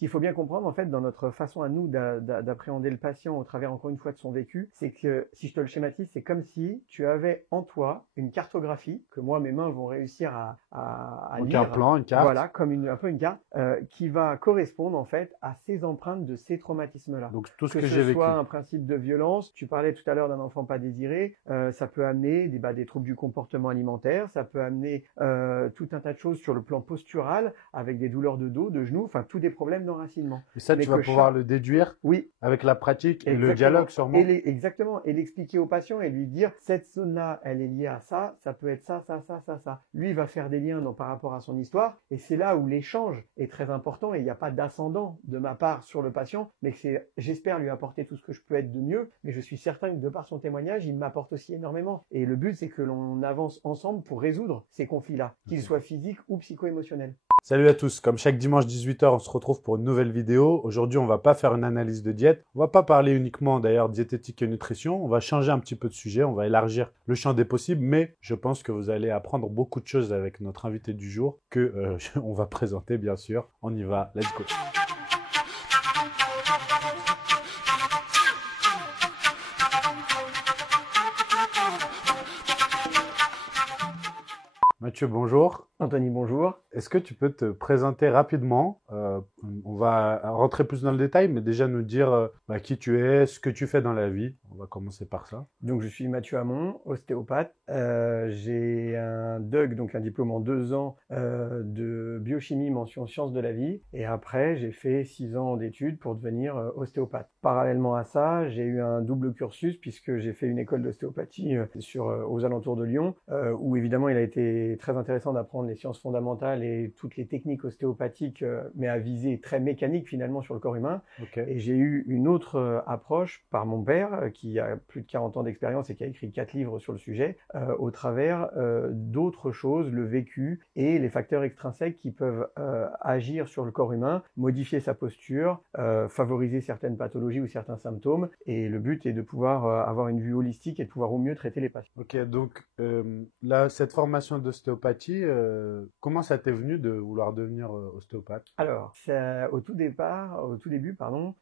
qu'il faut bien comprendre, en fait, dans notre façon à nous d'appréhender le patient au travers, encore une fois, de son vécu, c'est que, si je te le schématise, c'est comme si tu avais en toi une cartographie que moi, mes mains vont réussir à Donc lire. un plan, une carte. Voilà, comme un peu une carte, qui va correspondre, en fait, à ces empreintes de ces traumatismes-là. Donc tout ce Que que ce j'ai vécu. soit un principe de violence, tu parlais tout à l'heure d'un enfant pas désiré, ça peut amener des troubles du comportement alimentaire, ça peut amener tout un tas de choses sur le plan postural, avec des douleurs de dos, de genoux, enfin tous des problèmes d'enracinement. Et ça, Mais tu vas que pouvoir le déduire Oui, avec la pratique et le exactement. dialogue sûrement. Exactement, et l'expliquer au patient et lui dire cette zone-là, elle est liée à ça, ça peut être ça, ça, ça, ça, ça. Lui, il va faire des liens par rapport à son histoire, et c'est là où l'échange est très important, et il n'y a pas d'ascendant de ma part sur le patient, mais que j'espère lui apporter tout ce que je peux être de mieux, mais je suis certain que de par son témoignage, il m'apporte aussi énormément. Et le but, c'est que l'on avance ensemble pour résoudre ces conflits-là, qu'ils soient physiques ou psycho-émotionnels. Salut à tous, comme chaque dimanche 18h, on se retrouve pour une nouvelle vidéo. Aujourd'hui, on va pas faire une analyse de diète. On va pas parler uniquement d'ailleurs diététique et nutrition. On va changer un petit peu de sujet, on va élargir le champ des possibles. Mais je pense que vous allez apprendre beaucoup de choses avec notre invité du jour que on va présenter bien sûr. On y va, let's go. Mathieu, bonjour. Anthony, bonjour. Est-ce que tu peux te présenter rapidement? On va rentrer plus dans le détail, mais déjà nous dire qui tu es, ce que tu fais dans la vie. On va commencer par ça. Donc, je suis Mathieu Hamon, ostéopathe. J'ai un DUG, donc un diplôme en 2 ans de biochimie mention sciences de la vie. Et après, j'ai fait 6 ans d'études pour devenir ostéopathe. Parallèlement à ça, j'ai eu un double cursus puisque j'ai fait une école d'ostéopathie aux alentours de Lyon, où évidemment, il a été très intéressant d'apprendre les sciences fondamentales et toutes les techniques ostéopathiques, mais à visée très mécanique finalement sur le corps humain. Okay. Et j'ai eu une autre approche par mon père, qui a plus de 40 ans d'expérience et qui a écrit 4 livres sur le sujet, au travers d'autres choses, le vécu et les facteurs extrinsèques qui peuvent agir sur le corps humain, modifier sa posture, favoriser certaines pathologies ou certains symptômes. Et le but est de pouvoir avoir une vue holistique et de pouvoir au mieux traiter les patients. Ok, donc là, cette formation d'ostéopathie, comment ça t'est venu de vouloir devenir ostéopathe? Alors, au tout début,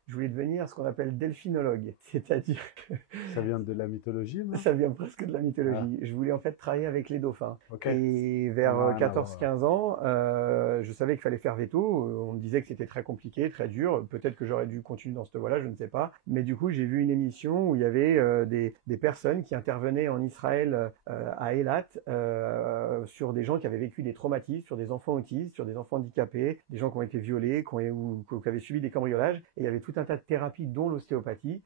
je voulais devenir ce qu'on appelle delphinologue, c'est-à-dire que ça vient de la mythologie, non? Ça vient presque de la mythologie. Je voulais en fait travailler avec les dauphins. Okay. Et vers 14-15 ans, je savais qu'il fallait faire veto. On me disait que c'était très compliqué, très dur. Peut-être que j'aurais dû continuer dans cette voie-là, je ne sais pas. Mais du coup, j'ai vu une émission où il y avait des personnes qui intervenaient en Israël, à Eilat, sur des gens qui avaient vécu des traumatismes, sur des enfants autistes, sur des enfants handicapés, des gens qui ont été violés, qui avaient subi des cambriolages. Et il y avait tout un tas de thérapies, dont l'ostéopathie,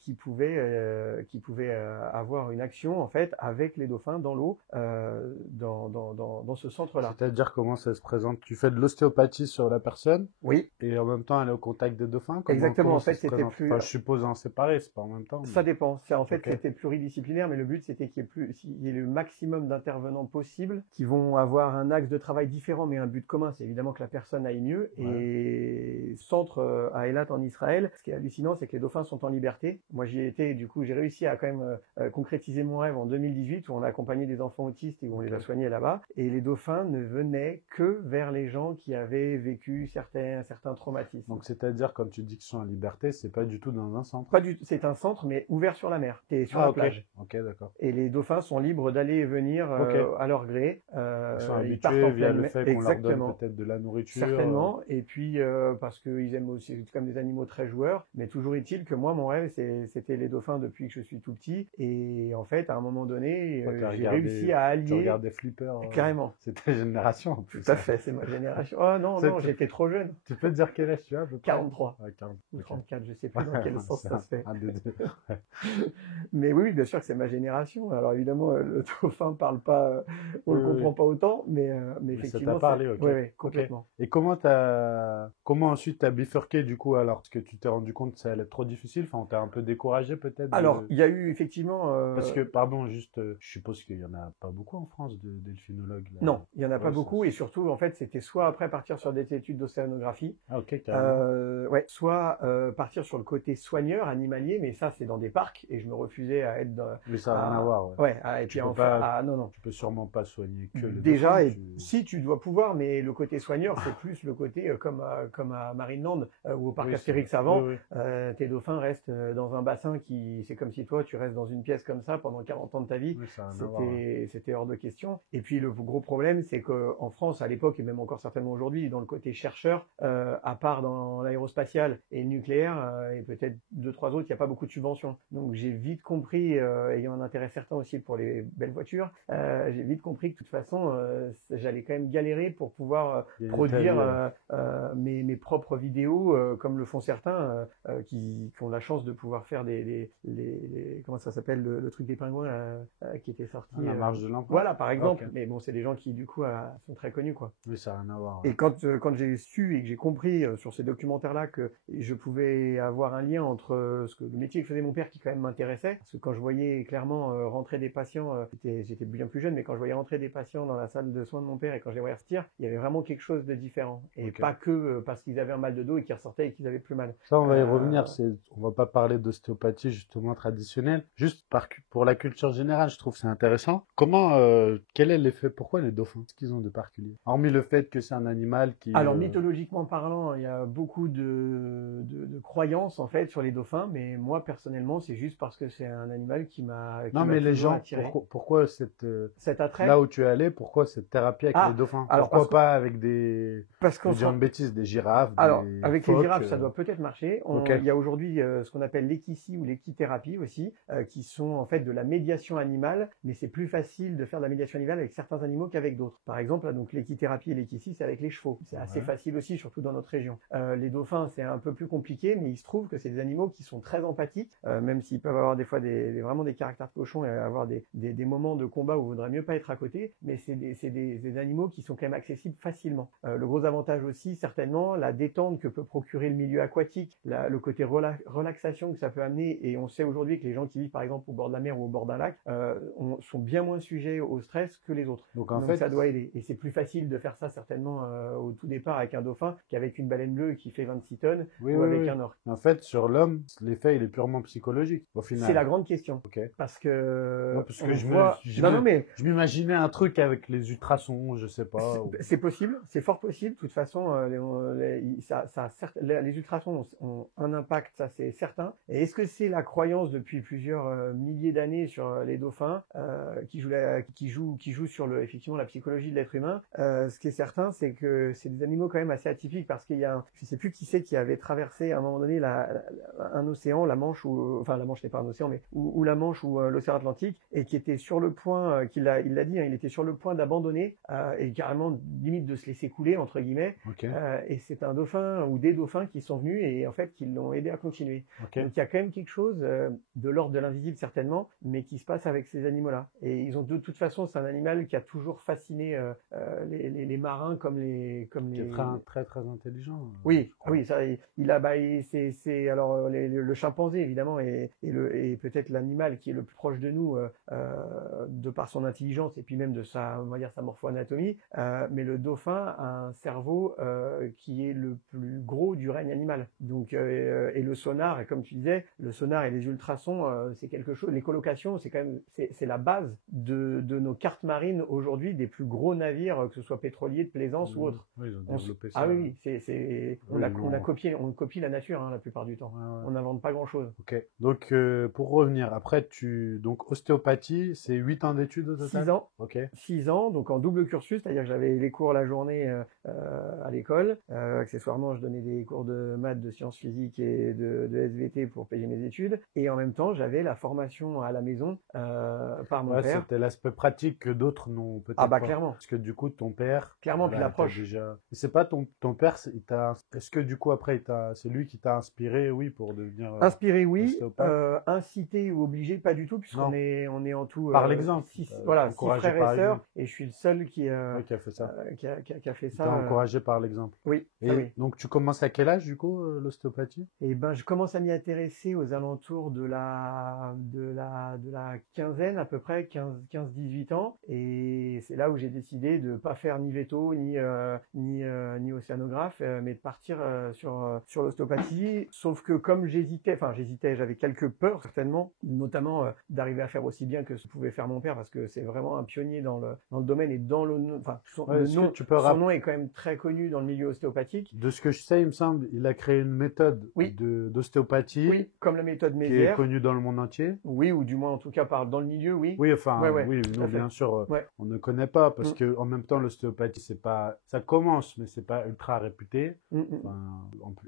qui pouvaient avoir une action en fait avec les dauphins dans l'eau, dans ce centre-là. C'est-à-dire comment ça se présente? Tu fais de l'ostéopathie sur la personne? Oui. Et en même temps, elle est au contact des dauphins? Exactement. En fait, c'était plus. Enfin, je suppose en séparé, c'est pas en même temps. Mais... Ça dépend. C'était pluridisciplinaire, mais le but c'était qu'il y ait le maximum d'intervenants possibles qui vont avoir un axe de travail différent, mais un but commun. C'est évidemment que la personne aille mieux. Ouais. Et centre à Eilat en Israël, ce qui est hallucinant, c'est que les dauphins sont en liberté. Moi, j'y ai été, et du coup, j'ai réussi à quand même concrétiser mon rêve en 2018, où on a accompagné des enfants autistes et où on les a soignés là-bas. Et les dauphins ne venaient que vers les gens qui avaient vécu certains traumatismes. Donc, c'est-à-dire, quand tu dis qu'ils sont en liberté, c'est pas du tout dans un centre? Pas du tout. C'est un centre, mais ouvert sur la mer. T'es sur la plage. Ok, d'accord. Et les dauphins sont libres d'aller et venir à leur gré. Ils sont habitués via le fait qu'on leur donne peut-être de la nourriture. Certainement. Et puis, parce qu'ils aiment aussi, comme des animaux très joueurs. Mais toujours est-il que moi, mon rêve, c'était les dauphins depuis que je suis tout petit. Et en fait, à un moment donné, j'ai réussi à allier... Tu regardes des flippers. Carrément. C'est ta génération, en plus. Tout à fait, c'est ma génération. Oh non, j'étais trop jeune. Tu peux te dire quel âge tu as à peu près? 43. Ouais, 40. Ou 34, je sais plus dans quel sens ça se fait. Un des deux. Mais oui, bien sûr que c'est ma génération. Alors évidemment, le dauphin parle pas, on le comprend pas autant, mais effectivement. Ça t'a parlé, ok. Oui, complètement. Okay. Et comment ensuite t'as bifurqué du coup alors? Parce que tu t'es rendu compte que ça allait être trop difficile, enfin on t'a un peu découragé peut-être? Alors, il y a eu effectivement... Parce que, pardon, juste, je suppose qu'il y en a pas beaucoup en France de delphinologues. Là. Non, il y en a pas beaucoup, et surtout, en fait, c'était soit après partir sur des études d'océanographie, soit partir sur le côté soigneur, animalier, mais ça, c'est dans des parcs, et je me refusais à être dans... Mais ça n'a rien à voir, ouais. Et puis non. Tu peux sûrement pas soigner que les déjà, dauphins, si tu dois pouvoir, mais le côté soigneur, c'est plus le côté comme à Marine Groenland ou au parc Oui, Astérix avant, oui, oui. tes dauphins restent dans un bassin c'est comme si toi tu restes dans une pièce comme ça pendant 40 ans de ta vie. Oui, ça a rien à voir, ouais. C'était hors de question. Et puis le gros problème, c'est qu'en France, à l'époque, et même encore certainement aujourd'hui, dans le côté chercheur, à part dans l'aérospatial et le nucléaire, et peut-être 2-3 autres, il n'y a pas beaucoup de subventions. Donc j'ai vite compris, ayant un intérêt certain aussi pour les belles voitures, j'ai vite compris que de toute façon, j'allais quand même galérer pour pouvoir produire mes propres vidéos, comme le font certains, qui ont la chance de pouvoir faire comment ça s'appelle, le truc des pingouins qui était sorti. La marche de l'emploi. Voilà, par exemple. Okay. Mais bon, c'est des gens qui, du coup, sont très connus, quoi. Oui, ça n'a rien à voir. Ouais. Et quand j'ai su et que j'ai compris sur ces documentaires-là que je pouvais avoir un lien entre le métier que faisait mon père qui quand même m'intéressait, parce que quand je voyais clairement rentrer des patients, j'étais bien plus jeune, mais quand je voyais rentrer des patients dans la salle de soins de mon père et quand je les voyais sortir, il y avait vraiment quelque chose de différent. Et pas que parce qu'ils avaient un mal de dos et qu'ils ressortaient et qu'ils avaient plus mal. Ça, on va y revenir. On va pas parler d'ostéopathie justement traditionnelle. Juste pour la culture générale, je trouve que c'est intéressant. Quel est l'effet? Pourquoi les dauphins? Qu'est-ce qu'ils ont de particulier? Hormis le fait que c'est un animal qui... Alors, mythologiquement parlant, il y a beaucoup de croyances, en fait, sur les dauphins, mais moi, personnellement, c'est juste parce que c'est un animal qui m'a Non, mais les gens, pourquoi cet attrait? Là où tu es allé, pourquoi cette thérapie avec les dauphins? Alors, pourquoi pas avec des girafes? Alors, avec les girafes, ça doit peut-être marcher. Il y a aujourd'hui ce qu'on appelle l'équitie ou l'équithérapie aussi, qui sont en fait de la médiation animale, mais c'est plus facile de faire de la médiation animale avec certains animaux qu'avec d'autres. Par exemple, là, donc l'équithérapie et l'équitie, c'est avec les chevaux. C'est assez facile aussi, surtout dans notre région. Les dauphins, c'est un peu plus compliqué, mais il se trouve que c'est des animaux qui sont très empathiques, même s'ils peuvent avoir des fois vraiment des caractères de cochon et avoir des moments de combat où il vaudrait mieux pas être à côté, mais c'est des animaux qui sont quand même accessibles facilement. Le gros avantage aussi, certainement, la détente que peut procurer le milieu aquatique, le côté relaxation que ça peut amener, et on sait aujourd'hui que les gens qui vivent par exemple au bord de la mer ou au bord d'un lac sont bien moins sujets au stress que les autres. Donc en fait, ça doit aider. Et c'est plus facile de faire ça certainement au tout départ avec un dauphin qu'avec une baleine bleue qui fait 26 tonnes ou avec un orque. En fait, sur l'homme, l'effet il est purement psychologique au final. C'est la grande question. Parce que je m'imaginais un truc avec les ultrasons, je sais pas. C'est possible, c'est fort possible. De toute façon, les ultrasons ont un impact, ça c'est certain. Et est-ce que c'est la croyance depuis plusieurs milliers d'années sur les dauphins qui joue sur effectivement la psychologie de l'être humain? Ce qui est certain, c'est que c'est des animaux quand même assez atypiques parce qu'il y a je sais plus qui c'est qui avait traversé à un moment donné un océan, la Manche enfin la Manche n'est pas un océan, mais ou la Manche ou l'océan Atlantique, et qui était sur le point, il l'a dit, il était sur le point d'abandonner et carrément limite de se laisser couler entre guillemets. Et c'est un dauphin ou des dauphins qui sont venus et en fait qui l'ont aidé à continuer. Donc il y a quand même quelque chose de l'ordre de l'invisible certainement, mais qui se passe avec ces animaux-là. Et ils ont de toute façon, c'est un animal qui a toujours fasciné les marins comme les. Qui est très très intelligent. Oui, ça, c'est alors le chimpanzé évidemment et peut-être l'animal qui est le plus proche de nous de par son intelligence et puis même de sa morpho-anatomie. Mais le dauphin a un cerveau qui est le plus gros du règne animal. Donc et le sonar, et comme tu disais, le sonar et les ultrasons, c'est quelque chose. Les colocations, c'est quand même c'est la base de nos cartes marines aujourd'hui des plus gros navires, que ce soit pétroliers, de plaisance ou autres. Oui, ils ont développé ça. Ah oui, on copie la nature la plupart du temps. On n'invente pas grand-chose. Ok. Donc pour revenir, après donc ostéopathie, c'est 8 ans d'études au total. 6 ans. Ok. 6 ans, donc en double cursus, c'est-à-dire que j'avais les cours la journée à l'école. Accessoirement, je donnais des cours de maths, de sciences physiques et de SVT pour payer mes études. Et en même temps, j'avais la formation à la maison par mon père. C'était l'aspect pratique que d'autres n'ont peut-être pas. Ah bah clairement. Parce que du coup, ton père... Clairement, puis l'approche. Déjà... C'est pas ton père, est-ce que du coup après, c'est lui qui t'a inspiré, oui, pour devenir... Inspiré, oui. Incité ou obligé, pas du tout, puisqu'on est en tout... Par l'exemple. 6 frères et sœurs, et je suis le seul qui a fait ça. Qui a fait ça. T'as encouragé par l'exemple. Oui. Et donc tu commences à quel âge du coup l'ostéopathie? Eh ben, je commence à m'y intéresser aux alentours de la quinzaine à peu près, 15-18 ans, et c'est là où j'ai décidé de pas faire ni veto ni océanographe, mais de partir sur l'ostéopathie. Sauf que comme j'hésitais, j'avais quelques peurs certainement, notamment d'arriver à faire aussi bien que ce pouvait faire mon père, parce que c'est vraiment un pionnier dans le domaine et dans son nom est quand même très connu dans le milieu ostéopathique. De ce que je sais, il me semble, semble, il a créé une méthode Oui. d'ostéopathie Oui, comme la méthode qui est Mézières. connue dans le monde entier. Oui, ou du moins en tout cas dans le milieu, oui. Oui, enfin, Ouais, oui, tout nous, à fait. bien sûr, Ouais. on ne connaît pas parce Mm. que en même temps, l'ostéopathie, c'est pas, ça commence, mais c'est pas ultra réputé. Mm.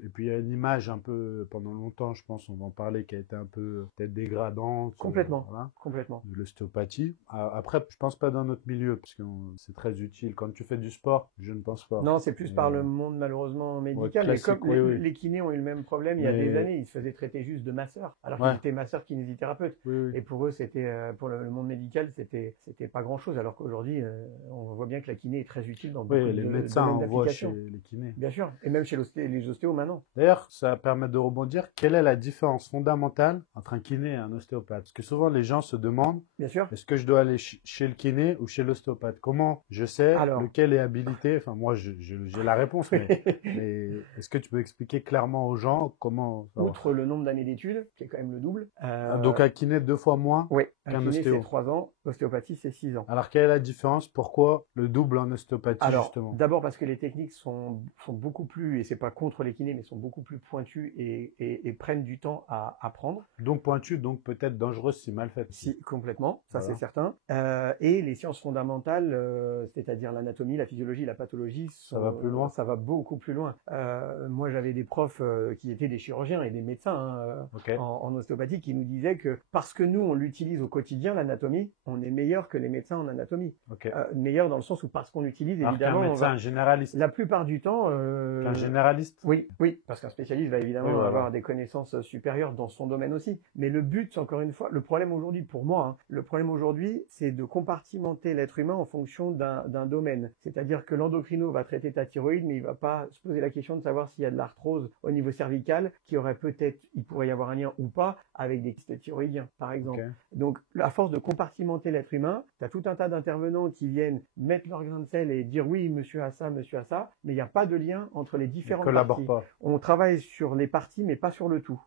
Et puis, il y a une image un peu, pendant longtemps, je pense, on va en parler, qui a été un peu peut-être dégradante. Complètement. Voilà, Complètement. de l'ostéopathie. Après, je pense pas dans notre milieu, parce que c'est très utile. Quand tu fais du sport, je ne pense pas. Non, c'est plus par le monde malheureusement médical. classique, mais comme oui. les kinés ont eu le même problème il y a des années, ils se faisaient traiter juste de masseurs, alors qu'ils étaient masseurs kinésithérapeutes. Oui. Et pour eux, c'était pour le monde médical, c'était pas grand-chose. Alors qu'aujourd'hui, on voit bien que la kiné est très utile dans beaucoup les médecins, domaines on voit chez d'application. les kinés. Bien sûr, et même chez les ostéos maintenant. D'ailleurs, ça permet de rebondir. Quelle est la différence fondamentale entre un kiné et un ostéopathe? Parce que souvent, les gens se demandent, Bien sûr. est-ce que je dois aller chez le kiné ou chez l'ostéopathe? Comment je sais lequel est habilité? Enfin, moi, j'ai la réponse, mais est-ce que tu peux expliquer clairement aux gens comment... Outre le nombre d'années d'études, qui est quand même le double. Donc, un kiné 2 fois moins qu'un ostéo. ostéo. C'est 3 ans, l'ostéopathie, c'est 6 ans. Alors, quelle est la différence? Pourquoi le double en ostéopathie, justement? D'abord parce que les techniques sont beaucoup plus, et c'est pas contre les kinés, mais sont beaucoup plus pointues et prennent du temps à apprendre. Donc pointues, donc peut-être dangereuses si mal faites. Si, complètement, ça c'est certain. Et les sciences fondamentales, c'est-à-dire l'anatomie, la physiologie, la pathologie, ça va plus loin. Ça va beaucoup plus loin. Moi j'avais des profs qui étaient des chirurgiens et des médecins en ostéopathie qui nous disaient que parce que nous on l'utilise au quotidien, l'anatomie, on est meilleur que les médecins en anatomie. Meilleur dans le sens où parce qu'on l'utilise, évidemment. Un médecin généraliste. La plupart du temps. Un généraliste. Oui, parce qu'un spécialiste va évidemment avoir des connaissances supérieures dans son domaine aussi. Mais le but, encore une fois, le problème aujourd'hui pour moi, le problème aujourd'hui, c'est de compartimenter l'être humain en fonction d'un domaine. C'est-à-dire que l'endocrino va traiter ta thyroïde, mais il va pas se poser la question de savoir s'il y a de l'arthrose au niveau cervical, qui aurait peut-être, il pourrait y avoir un lien ou pas avec des kystes thyroïdiens, par exemple. Donc, à force de compartimenter l'être humain, tu as tout un tas d'intervenants qui viennent mettre leur grain de sel et dire oui, monsieur a ça, mais il n'y a pas de lien entre les différentes parties. Pas. On travaille sur les parties, mais pas sur le tout.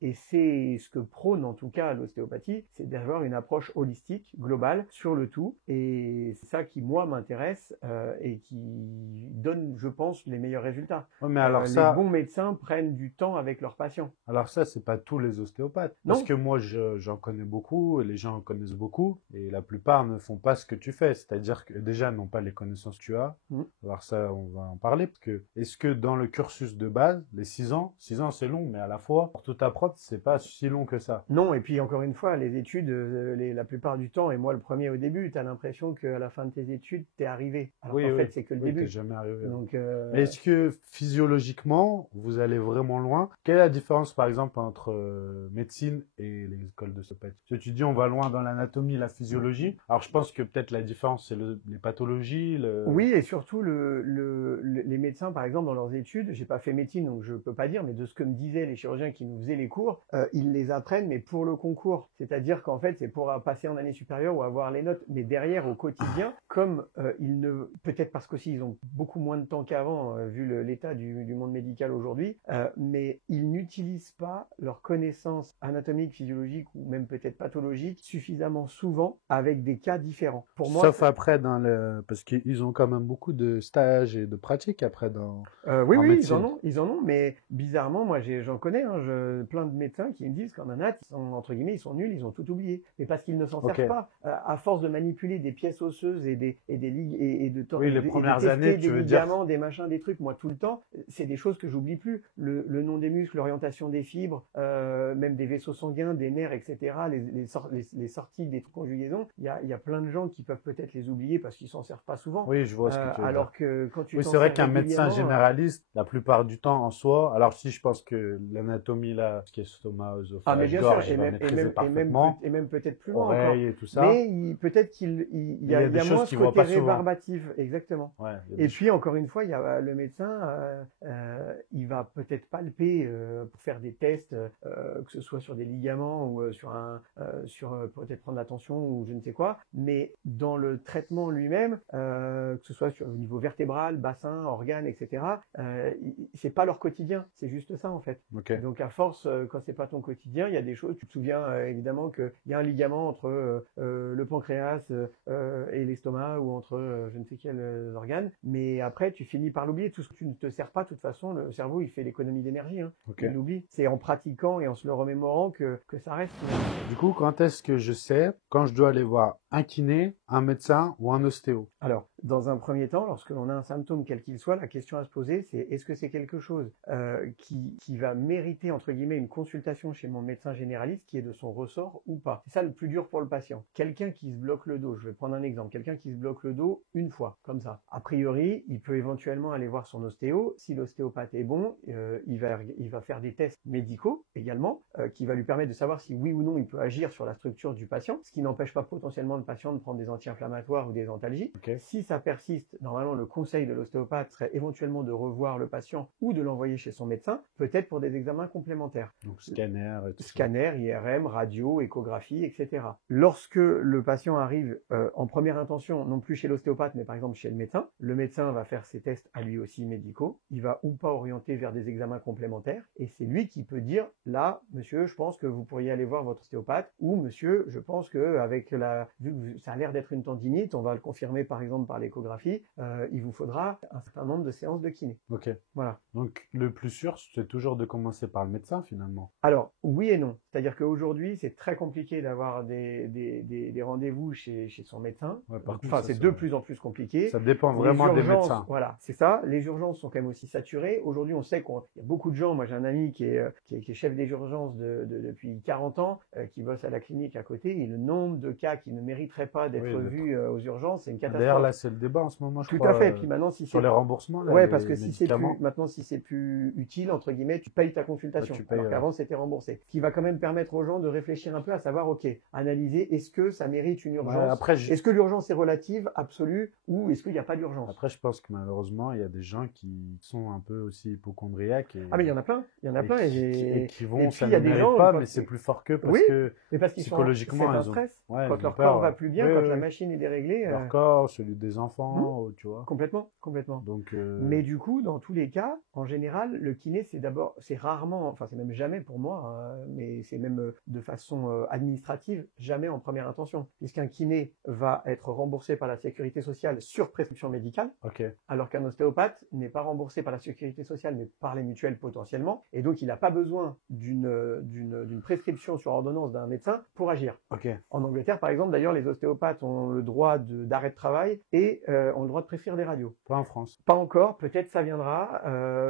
Et c'est ce que prône en tout cas l'ostéopathie, c'est d'avoir une approche holistique, globale, sur le tout. Et c'est ça qui, moi, m'intéresse et qui donne, je pense, les meilleurs résultats. Mais alors les bons médecins prennent du temps avec leurs patients. Alors ça, c'est pas tous les ostéopathes. Non. Parce que moi, j'en connais beaucoup, et les gens en connaissent beaucoup, et la plupart ne font pas ce que tu fais. C'est-à-dire que déjà, n'ont pas les connaissances que tu as. Alors ça, on va en parler. Parce que est-ce que dans le cursus de base, les 6 ans c'est long, mais à la fois, pour tout apprendre, c'est pas si long que ça. Non, et puis encore une fois, les études, la plupart du temps, et moi le premier au début, tu as l'impression qu'à la fin de tes études, tu es arrivé. Alors qu'en fait, c'est que le début. T'es jamais arrivé. Donc, mais est-ce que physiologiquement, vous allez vraiment loin? Quelle est la différence, par exemple, entre médecine et les écoles d'ostéopathie? Parce que tu dis, on va loin dans l'anatomie, la physiologie. Alors, je pense que peut-être la différence, c'est les pathologies. Oui, et surtout, les médecins, par exemple, dans leurs études, j'ai pas fait médecine, donc je peux pas dire, mais de ce que me disaient les chirurgiens qui nous faisaient les cours, ils les apprennent, mais pour le concours. C'est-à-dire qu'en fait, c'est pour passer en année supérieure ou avoir les notes. Mais derrière, au quotidien, comme peut-être parce qu'aussi ils ont beaucoup moins de temps qu'avant, vu l'état du monde médical aujourd'hui, mais ils n'utilisent pas leurs connaissances anatomiques, physiologiques ou même peut-être pathologiques suffisamment souvent avec des cas différents. Pour moi, sauf après parce qu'ils ont quand même beaucoup de stages et de pratiques après dans. Oui, ils en ont, mais bizarrement, moi j'en connais, plein de médecins qui me disent qu'en anat, ils sont entre guillemets, ils sont nuls, ils ont tout oublié, mais parce qu'ils ne s'en servent pas. À force de manipuler des pièces osseuses et des ligues et de temps, les premières années, des ligaments, des machins, des trucs, moi tout le temps, c'est des choses que j'oublie plus. Le nom des muscles, l'orientation des fibres, même des vaisseaux sanguins, des nerfs, etc. Les sorties des conjugaisons, il y a plein de gens qui peuvent peut-être les oublier parce qu'ils s'en servent pas souvent. Oui, je vois ce que tu veux alors dire. que quand tu c'est vrai qu'un médecin généraliste, la plupart du temps en soi, alors si je pense que l'anatomie là, ce qui est estomac, œsophage, gorge, et même peut-être plus loin encore. Et tout ça. Mais peut-être qu'il y a moins ce côté rébarbatif, exactement. Et puis encore une fois, il y a le médecin, il va peut-être palper pour faire des tests que ce soit sur des ligaments ou sur peut-être prendre l'attention ou je ne sais quoi, mais dans le traitement lui-même, que ce soit au niveau vertébral, bassin, organes, etc., c'est pas leur quotidien, c'est juste ça en fait. Ok. Donc à force, quand c'est pas ton quotidien, il y a des choses. Tu te souviens évidemment qu'il y a un ligament entre le pancréas et l'estomac ou entre je ne sais quel organe, mais après tu finis par l'oublier. Tout ce que tu ne te sers pas, de toute façon, le cerveau il fait l'économie d'énergie. Hein. Ok. Il l'oublie. C'est en pratiquant et en se le remémorant que ça reste. Du coup, quand est-ce que je sais quand je dois aller voir un kiné, un médecin ou un ostéo? Alors, dans un premier temps, lorsque l'on a un symptôme quel qu'il soit, la question à se poser, c'est est-ce que c'est quelque chose qui va mériter, entre guillemets, une consultation chez mon médecin généraliste qui est de son ressort ou pas? C'est ça le plus dur pour le patient. Quelqu'un qui se bloque le dos, je vais prendre un exemple, quelqu'un qui se bloque le dos une fois, comme ça. A priori, il peut éventuellement aller voir son ostéo. Si l'ostéopathe est bon, il va faire des tests médicaux également, qui va lui permettre de savoir si oui ou non il peut agir sur la structure du patient, ce qui n'empêche pas potentiellement le patient de prendre des anti-inflammatoires ou des antalgiques. Ok. Si ça persiste, normalement le conseil de l'ostéopathe serait éventuellement de revoir le patient ou de l'envoyer chez son médecin, peut-être pour des examens complémentaires. Donc scanner et tout ça. Scanner, IRM, radio, échographie, etc. Lorsque le patient arrive en première intention, non plus chez l'ostéopathe, mais par exemple chez le médecin va faire ses tests à lui aussi médicaux, il va ou pas orienter vers des examens complémentaires, et c'est lui qui peut dire, là, monsieur, je pense que vous pourriez aller voir votre ostéopathe, ou monsieur, je pense que vu que ça a l'air d'être une tendinite, on va le confirmer par exemple par l'échographie, il vous faudra un certain nombre de séances de kiné. Ok. Voilà. Donc le plus sûr, c'est toujours de commencer par le médecin finalement. Alors, oui et non. C'est-à-dire qu'aujourd'hui, c'est très compliqué d'avoir des rendez-vous chez son médecin. Ouais, par contre, Enfin, ça, c'est de plus en plus compliqué. Ça dépend Les vraiment des urgences, médecins. voilà, c'est ça. Les urgences sont quand même aussi saturées. Aujourd'hui, on sait qu'il y a beaucoup de gens. Moi, j'ai un ami qui est chef des urgences depuis 40 ans, qui bosse à la clinique à côté. Et le nombre de cas qui ne mériteraient pas d'être vus aux urgences, c'est une catastrophe. D'ailleurs, là, c'est le débat en ce moment, je Tout crois. à fait. Puis maintenant, si sur les remboursements, là, ouais, les parce que si c'est plus utile, entre guillemets, tu payes ta consultation. Ouais, tu payes, alors qu'avant, c'était remboursé. Ce qui va quand même permettre aux gens de réfléchir un peu à savoir, ok, analyser, est-ce que ça mérite une urgence? Ouais, après, Est-ce que l'urgence est relative, absolue, ou est-ce qu'il n'y a pas d'urgence? Après, je pense que malheureusement, il y a des gens qui sont un peu aussi hypochondriaques. Ah, mais il y en a plein. Il y en a plein. Et qui vont, puis, ça il y a ne des mérite gens, pas, quand mais c'est plus fort qu'eux parce Oui, que mais parce qu'ils psychologiquement, c'est un ils ont- stress. ouais, Quand ils ont leur peur, corps va ouais. plus bien, Oui, quand oui, la oui. machine est déréglée. Leur corps, celui des enfants, tu vois. Complètement. Donc, Mais du coup, dans tous les cas, en général, le kiné, c'est rarement, enfin, c'est même jamais pour moi, mais c'est même de façon administrative, jamais en première intention. Puisqu'un kiné va être remboursé par la sécurité sociale sur prescription médicale, ok. alors qu'un ostéopathe n'est pas remboursé par la sécurité sociale, mais par les mutuelles potentiellement. Et donc, il n'a pas besoin d'une prescription sur ordonnance d'un médecin pour agir. Ok. En Angleterre, par exemple, d'ailleurs, les ostéopathes ont le droit d'arrêt de travail et ont le droit de prescrire des radios. Pas en France. Pas encore, peut-être ça viendra.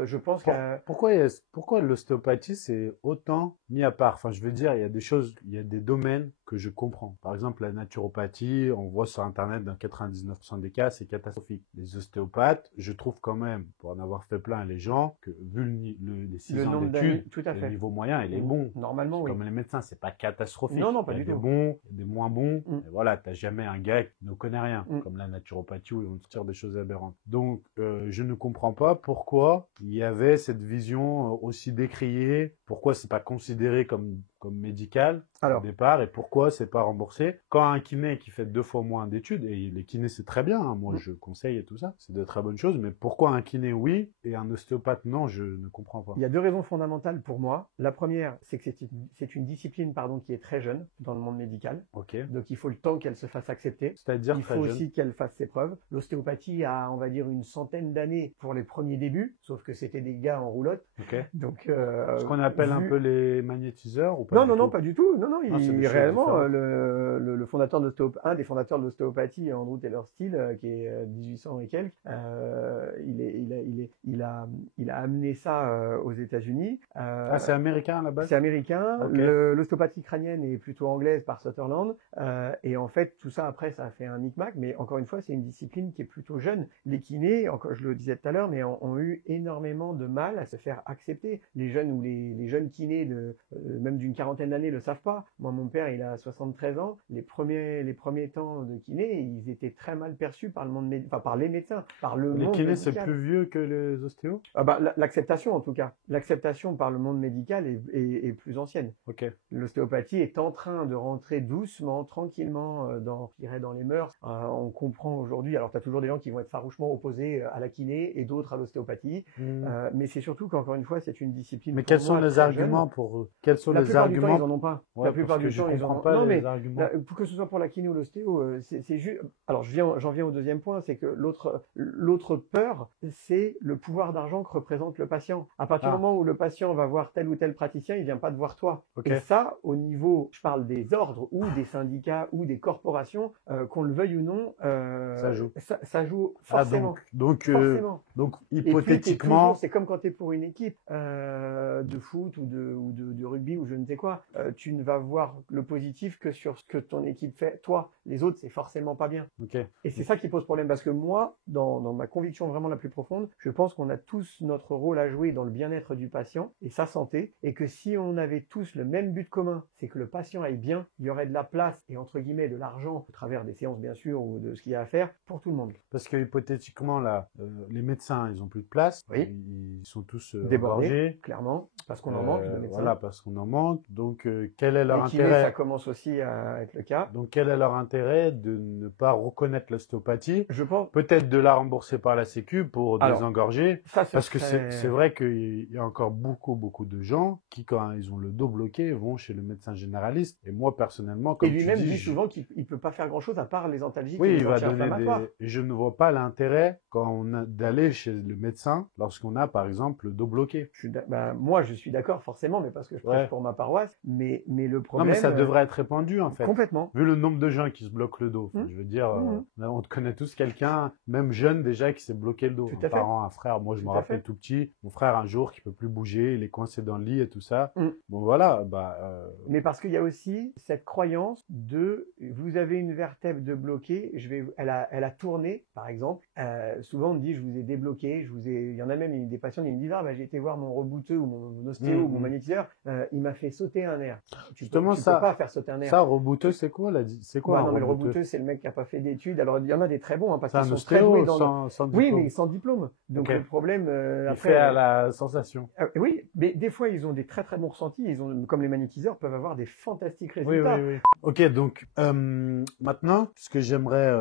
Je pense Pourquoi l'ostéopathie, c'est autant mis à part? Enfin, je veux dire, il y a des choses, il y a des domaines que je comprends. Par exemple, la naturopathie, on voit sur Internet, dans 99% des cas, c'est catastrophique. Les ostéopathes, je trouve quand même, pour en avoir fait plein les gens, que vu les 6 ans nombre d'études, tout à fait. le niveau moyen, il est bon. Normalement, oui. Comme les médecins, c'est pas catastrophique. Non, pas il y a du des tout. bons, il y a des moins bons. Mm. Et voilà, t'as jamais un gars qui ne connaît rien, Mm. comme la naturopathie où on tire des choses aberrantes. Donc, je ne comprends pas pourquoi il y avait cette vision aussi décriée, pourquoi c'est pas considéré comme médical au départ et pourquoi c'est pas remboursé. Quand un kiné qui fait 2 fois moins d'études, et les kinés c'est très bien, hein, moi je conseille et tout ça, c'est de très bonnes choses, mais pourquoi un kiné oui et un ostéopathe non, je ne comprends pas. Il y a 2 raisons fondamentales pour moi. La première, c'est que c'est une discipline qui est très jeune dans le monde médical. Ok. Donc il faut le temps qu'elle se fasse accepter. C'est-à-dire il faut aussi qu'elle fasse ses preuves. L'ostéopathie a, on va dire, une centaine d'années pour les premiers débuts, sauf que c'était des gars en roulotte. Ok. Donc ce qu'on appelle un peu les magnétiseurs ou pas? Non, pas du tout. Non, il réellement le fondateur de un des fondateurs de l'ostéopathie, Andrew Taylor Still, qui est 1800 et quelques, il a amené ça aux États-Unis. C'est américain à la base? C'est américain. Okay. L'ostéopathie crânienne est plutôt anglaise par Sutherland. Et en fait, tout ça après, ça a fait un micmac. Mais encore une fois, c'est une discipline qui est plutôt jeune. Les kinés, encore, je le disais tout à l'heure, mais ont eu énormément de mal à se faire accepter. Les jeunes ou les jeunes kinés même d'une quarantaine d'années le savent pas. Moi, mon père, il a 73 ans. Les premiers temps de kiné, ils étaient très mal perçus par le monde, enfin, par les médecins, par le Les monde kinés, c'est médical. plus vieux que les ostéos? Ah bah, l'acceptation, en tout cas. L'acceptation par le monde médical est plus ancienne. Ok. L'ostéopathie est en train de rentrer doucement, tranquillement, je dirais dans les mœurs. On comprend aujourd'hui, alors tu as toujours des gens qui vont être farouchement opposés à la kiné et d'autres à l'ostéopathie. Mais c'est surtout qu'encore une fois, c'est une discipline. Mais pour quels moi, sont les très arguments jeune. pour eux? Quels sont La les plupart du temps, arguments? ils en ont pas. Ouais, La plupart parce du que je temps, ils en comprends ont pas non, les mais arguments. pour que ce soit pour la kiné ou l'ostéo, c'est juste. Alors, j'en viens au deuxième point, c'est que l'autre peur, c'est le pouvoir d'argent que représente le patient. À partir du moment où le patient va voir tel ou tel praticien, il vient pas te voir toi. Ok. Et ça, au niveau, je parle des ordres ou des syndicats ou des corporations, qu'on le veuille ou non, Ça joue. Ça joue Ah, forcément. donc Forcément. Et puis, hypothétiquement, c'est comme quand tu es pour une équipe de foot ou de rugby ou je ne sais quoi, tu ne vas voir le positif que sur ce que ton équipe fait. Toi, les autres, c'est forcément pas bien. ok. Et c'est ça qui pose problème parce que moi, dans ma conviction vraiment la plus profonde, je pense qu'on a tous notre rôle à jouer dans le bien-être du patient et sa santé, et que si on avait tous le même but commun, c'est que le patient aille bien, il y aurait de la place et entre guillemets de l'argent, à travers des séances bien sûr ou de ce qu'il y a à faire, pour tout le monde. Parce que hypothétiquement, là, les médecins, ils ont plus de place. Oui. Ils sont tous Débordés, engorgés. clairement, parce qu'on en manque de médecins. Voilà, parce qu'on en manque. Donc, quel est leur Les kinés, intérêt? ça commence aussi à être le cas. Donc, quel est leur intérêt de ne pas reconnaître l'ostéopathie? Je pense. Peut-être de la rembourser par la Sécu pour désengorger. Ça, Parce que c'est vrai qu'il y a encore beaucoup de gens qui, quand ils ont le dos bloqué, vont chez le médecin généraliste. Et moi, personnellement, comme et lui-même tu dis, dit souvent qu'il peut pas faire grand-chose à part les antalgiques. oui, et les il va anti-inflammatoires. donner des... Et je ne vois pas l'intérêt quand on a d'aller chez le médecin lorsqu'on a, par exemple, le dos bloqué. Moi, je suis d'accord forcément, mais parce que je prêche pour ma paroisse. Mais le problème. Non, mais ça devrait être répandu, en fait. Complètement. Vu le nombre de gens qui se bloquent le dos. Enfin, je veux dire, on te connaît tous quelqu'un, même jeune déjà, qui s'est bloqué le dos. Tout Un à parent, un frère. Moi, je me rappelle tout petit. Mon frère, un jour, qui peut plus bouger, il est coincé dans le lit et tout ça. Bon, voilà. Mais parce qu'il y a aussi cette croyance de, vous avez une vertèbre de bloquée, elle a tourné, par exemple. Souvent, on me dit, je vous ai débloqué, il y en a même des patients qui me disent, j'ai été voir mon rebouteux ou mon ostéo ou mon magnétiseur, il m'a fait sauter un nerf. Justement, tu peux pas faire sauter un nerf. Ça, rebouteux, c'est quoi, c'est quoi, non, mais le rebouteux, c'est le mec qui a pas fait d'études. Alors, il y en a des très bons, parce qu'ils sont ostéo, très doués sans diplôme. Oui, mais sans diplôme. Donc, le problème, il fait à la sensation. Oui, mais des fois, ils ont des très bons ressentis. Comme les magnétiseurs, peuvent avoir des fantastiques résultats. Oui. Ok, donc maintenant, ce que j'aimerais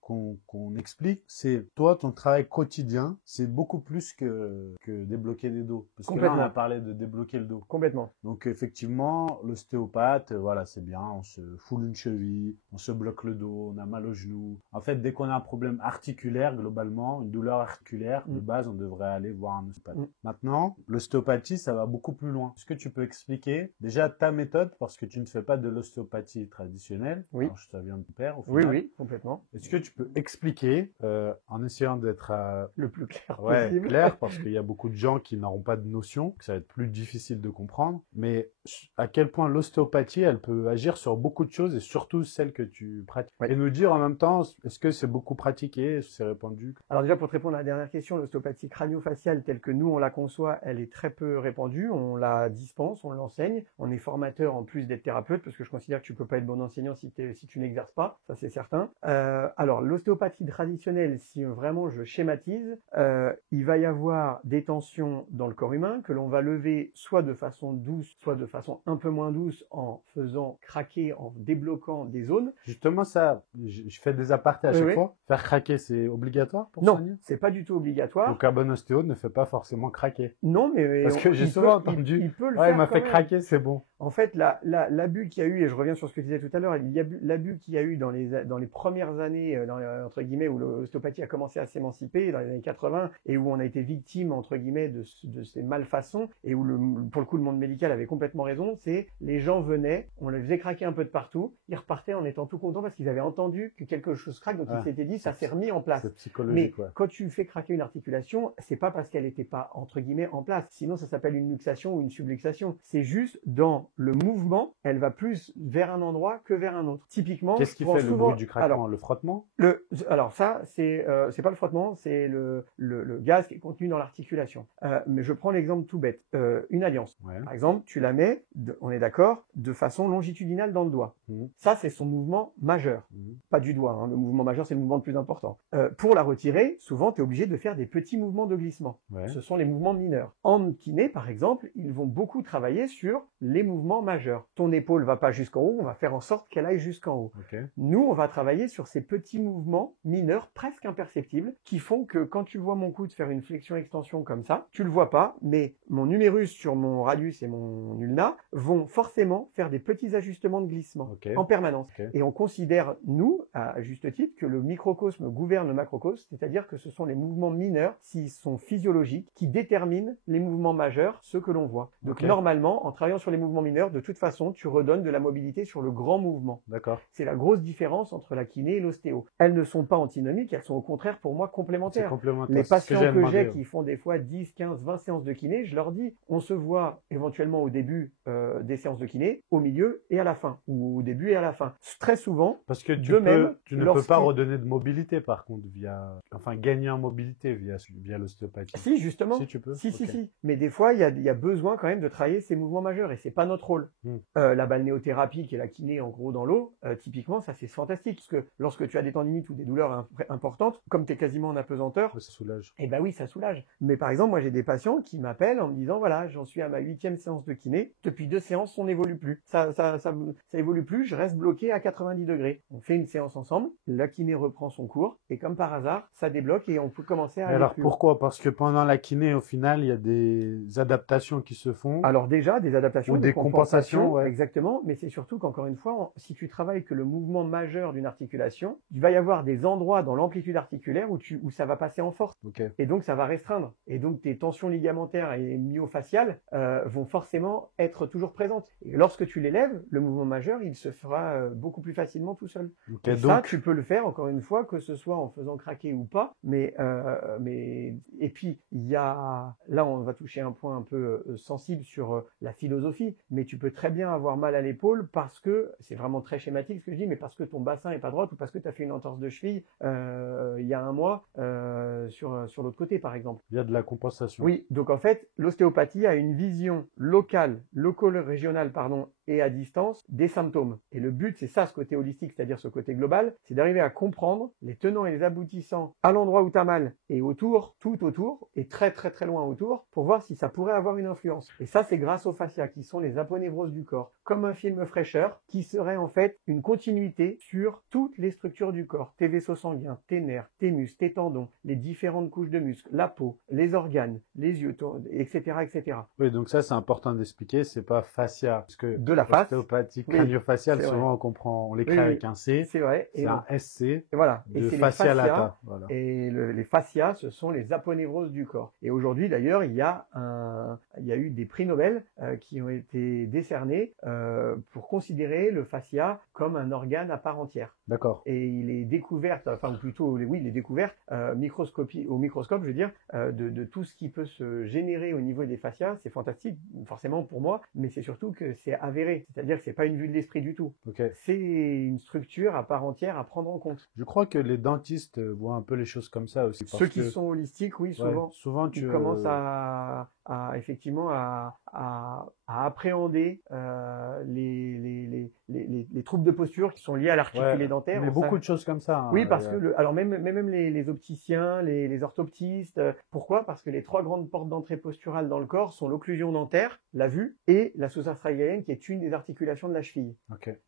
qu'on explique, c'est toi, ton travail quotidien, c'est beaucoup plus que débloquer des dos. Parce que là, on a parlé de débloquer le dos. Complètement. Donc effectivement, l'ostéopathe, voilà, c'est bien, on se foule une cheville, on se bloque le dos, on a mal au genou. En fait, dès qu'on a un problème articulaire, globalement, une douleur articulaire, de base, on devrait aller voir un ostéopathe. Maintenant, l'ostéopathie, ça va beaucoup plus loin. Est-ce que tu peux expliquer déjà ta méthode, parce que tu ne fais pas de l'ostéopathie traditionnelle. Oui. Alors, ça vient de ton père, au final. Oui, complètement. Est-ce que tu peux expliquer, en essayant d'être le plus clair possible. Clair, parce qu'il y a beaucoup de gens qui n'auront pas de notion, que ça va être plus difficile de comprendre, mais à quel point l'ostéopathie, elle peut agir sur beaucoup de choses et surtout celles que tu pratiques. Et nous dire en même temps, est-ce que c'est beaucoup pratiqué, est-ce que c'est répandu? Alors déjà, pour te répondre à la dernière question, l'ostéopathie crânio-faciale telle que nous on la conçoit, elle est très peu répandue, on la dispense, on l'enseigne, on est formateur en plus d'être thérapeute, parce que je considère que tu peux pas être bon enseignant si tu n'exerces pas, ça c'est certain. Alors l'ostéopathie traditionnelle, si vraiment je schématise, il va y avoir des tensions dans le corps humain que l'on va lever soit de façon douce, soit de façon un peu moins douce en faisant craquer, en débloquant des zones. Justement ça, je fais des apartés à chaque fois. Faire craquer, c'est obligatoire pour soigner? Non, c'est pas du tout obligatoire. Donc un bon ostéo ne fait pas forcément craquer. Non, mais parce que j'ai souvent entendu. Il peut le faire. Il m'a fait craquer, c'est bon. En fait, l'abus qu'il y a eu, et je reviens sur ce que tu disais tout à l'heure, l'abus qu'il y a eu dans les premières années, entre guillemets, où l'ostéopathie a commencé à s'émanciper, dans les années 80, et où on a été victime, entre guillemets, de ces malfaçons, et où pour le coup, le monde médical avait complètement raison, c'est les gens venaient, on les faisait craquer un peu de partout, ils repartaient en étant tout contents parce qu'ils avaient entendu que quelque chose craque, donc ils s'étaient dit, ça s'est remis en place. C'est psychologique, mais quand tu fais craquer une articulation, c'est pas parce qu'elle n'était pas, entre guillemets, en place. Sinon, ça s'appelle une luxation ou une subluxation. C'est juste dans dans le mouvement, elle va plus vers un endroit que vers un autre. Typiquement, qu'est-ce qui fait le bruit du craquement? Le frottement? Alors ça, c'est pas le frottement, c'est le gaz qui est contenu dans l'articulation. Mais je prends l'exemple tout bête. Une alliance. Ouais. Par exemple, tu la mets, on est d'accord, de façon longitudinale dans le doigt. Ça, c'est son mouvement majeur. Pas du doigt, hein. Le mouvement majeur, c'est le mouvement le plus important. Pour la retirer, souvent, tu es obligé de faire des petits mouvements de glissement. Ouais. Ce sont les mouvements mineurs. En kiné, par exemple, ils vont beaucoup travailler sur les mouvements majeurs. Ton épaule va pas jusqu'en haut, on va faire en sorte qu'elle aille jusqu'en haut. Okay. Nous, on va travailler sur ces petits mouvements mineurs, presque imperceptibles, qui font que quand tu vois mon coude faire une flexion-extension comme ça, tu le vois pas, mais mon numérus sur mon radius et mon ulna vont forcément faire des petits ajustements de glissement en permanence. Et on considère, nous, à juste titre, que le microcosme gouverne le macrocosme, c'est-à-dire que ce sont les mouvements mineurs, s'ils sont physiologiques, qui déterminent les mouvements majeurs, ceux que l'on voit. Donc normalement, en travaillant sur les mouvements mineurs, de toute façon, tu redonnes de la mobilité sur le grand mouvement. D'accord. C'est la grosse différence entre la kiné et l'ostéo. Elles ne sont pas antinomiques, elles sont au contraire pour moi complémentaires. Les patients que j'ai qui font des fois 10, 15, 20 séances de kiné, je leur dis, on se voit éventuellement au début des séances de kiné, au milieu et à la fin, ou au début et à la fin. Très souvent, parce que tu ne peux pas redonner de mobilité par contre gagner en mobilité via l'ostéopathie. Si, justement. Si tu peux. Si. Mais des fois, il y a besoin quand même de travailler ces mouvements majeurs et c'est pas notre rôle. La balnéothérapie qui est la kiné en gros dans l'eau, typiquement, ça c'est fantastique parce que lorsque tu as des tendinites ou des douleurs importantes, comme tu es quasiment en apesanteur, ça soulage. Eh ben oui, ça soulage. Mais par exemple, moi j'ai des patients qui m'appellent en me disant voilà, j'en suis à ma 8e séance de kiné, depuis 2 séances, on n'évolue plus. Ça évolue plus, je reste bloqué à 90 degrés. On fait une séance ensemble, la kiné reprend son cours et comme par hasard, ça débloque et on peut commencer à aller alors plus pourquoi haut. Parce que pendant la kiné, au final, il y a des adaptations qui se font. Alors déjà, des adaptations, ou des compensations, ouais. Exactement, mais c'est surtout qu'encore une fois, si tu travailles que le mouvement majeur d'une articulation, il va y avoir des endroits dans l'amplitude articulaire où ça va passer en force. Et donc ça va restreindre. Et donc tes tensions ligamentaires et myofaciales vont forcément être toujours présentes. Et lorsque tu l'élèves, le mouvement majeur, il se fera beaucoup plus facilement tout seul. Et donc ça, tu peux le faire encore une fois, que ce soit en faisant craquer ou pas. Et puis il y a, là on va toucher un point un peu sensible sur la philosophie, mais tu peux très bien avoir mal à l'épaule parce que, c'est vraiment très schématique ce que je dis, mais parce que ton bassin est pas droit ou parce que tu as fait une entorse de cheville il y a un mois sur l'autre côté par exemple. Il y a de la compensation. Oui, donc en fait, l'ostéopathie a une vision loco-régionale, et à distance des symptômes. Et le but, c'est ça, ce côté holistique, c'est-à-dire ce côté global, c'est d'arriver à comprendre les tenants et les aboutissants à l'endroit où tu as mal et autour, tout autour, et très très très loin autour, pour voir si ça pourrait avoir une influence. Et ça, c'est grâce aux fascias, qui sont les aponévroses du corps, comme un film fraîcheur, qui serait en fait une continuité sur toutes les structures du corps, tes vaisseaux sanguins, tes nerfs, tes muscles, tes tendons, les différentes couches de muscles, la peau, les organes, les yeux, etc., etc. Oui, donc ça, c'est important d'expliquer, c'est pas fascia, parce que de la face, ostéopathique, crânio-facial, souvent on l'écrit avec un C. C'est vrai. C'est un SC. Et voilà. Et c'est fascia lata. Voilà. Et les fascias, ce sont les aponévroses du corps. Et aujourd'hui, d'ailleurs, il y a eu des prix Nobel qui ont été décernés pour considérer le fascia comme un organe à part entière. D'accord. Et il est découvert, il est découvert au microscope, je veux dire, de tout ce qui peut se générer au niveau des fascias. C'est fantastique, forcément pour moi, mais c'est surtout que c'est avéré. C'est-à-dire que c'est pas une vue de l'esprit du tout. C'est une structure à part entière à prendre en compte. Je crois que les dentistes voient un peu les choses comme ça aussi. Ceux qui sont holistiques, oui, souvent tu commences effectivement à appréhender les troubles de posture qui sont liés à l'articulé dentaire. Mais beaucoup de choses comme ça. Hein, oui, parce que alors même les opticiens, les orthoptistes. Pourquoi? Parce que les 3 grandes portes d'entrée posturale dans le corps sont l'occlusion dentaire, la vue, et la sous-astragalienne qui est une des articulations de la cheville.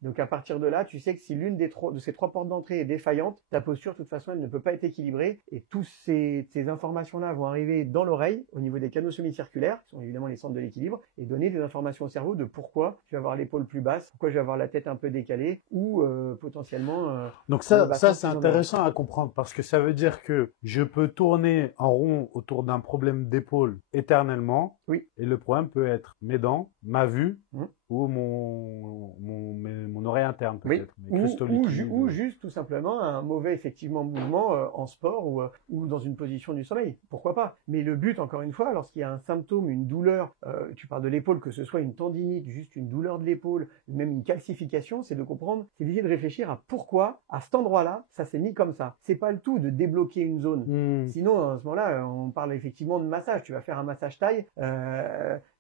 Donc à partir de là, tu sais que si l'une de ces 3 portes d'entrée est défaillante, ta posture, de toute façon, elle ne peut pas être équilibrée. Et toutes ces informations-là vont arriver dans l'oreille, au niveau des canaux semi-circulaires, qui sont évidemment les centres de l'équilibre, et donner des informations au cerveau de pourquoi tu vas avoir l'épaule plus basse, pourquoi je vais avoir la tête un peu décalée, ou potentiellement... Donc ça c'est intéressant à comprendre, parce que ça veut dire que je peux tourner en rond autour d'un problème d'épaule éternellement, Oui. Et le problème peut être mes dents, ma vue Mmh. ou mon oreille interne Oui. peut-être. Mes cristaux liquides. Ou juste tout simplement un mauvais effectivement mouvement en sport ou dans une position du sommeil. Pourquoi pas? Mais le but, encore une fois, lorsqu'il y a un symptôme, une douleur, tu parles de l'épaule, que ce soit une tendinite, juste une douleur de l'épaule, même une calcification, c'est de comprendre, c'est d'essayer de réfléchir à pourquoi, à cet endroit-là, ça s'est mis comme ça. C'est pas le tout de débloquer une zone. Mmh. Sinon, à ce moment-là, on parle effectivement de massage. Tu vas faire un massage taille,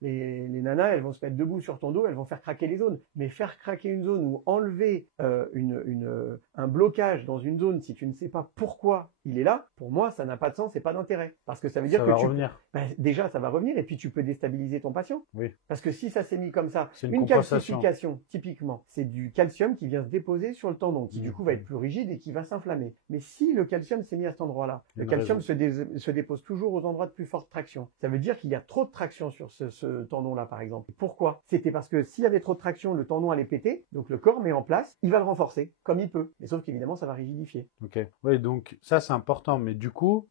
les nanas, elles vont se mettre debout sur ton dos, elles vont faire craquer les zones. Mais faire craquer une zone ou enlever un blocage dans une zone, si tu ne sais pas pourquoi il est là, pour moi, ça n'a pas de sens et pas d'intérêt. Parce que ça veut dire Ça que va revenir. déjà, ça va revenir et puis tu peux déstabiliser ton patient. Oui. Parce que si ça s'est mis comme ça, C'est une une compensation. calcification, typiquement, c'est du calcium qui vient se déposer sur le tendon, qui du Mmh. coup va être plus rigide et qui va s'inflammer. Mais si le calcium s'est mis à cet endroit-là, Il y a le une calcium raison. se dépose toujours aux endroits de plus forte traction. Ça veut dire qu'il y a trop de traction sur ce tendon-là, par exemple. Pourquoi? C'était parce que s'il y avait trop de traction, le tendon allait péter, donc le corps met en place, il va le renforcer, comme il peut. Mais sauf qu'évidemment, ça va rigidifier. Ok. Oui, donc ça c'est important. Mais du coup,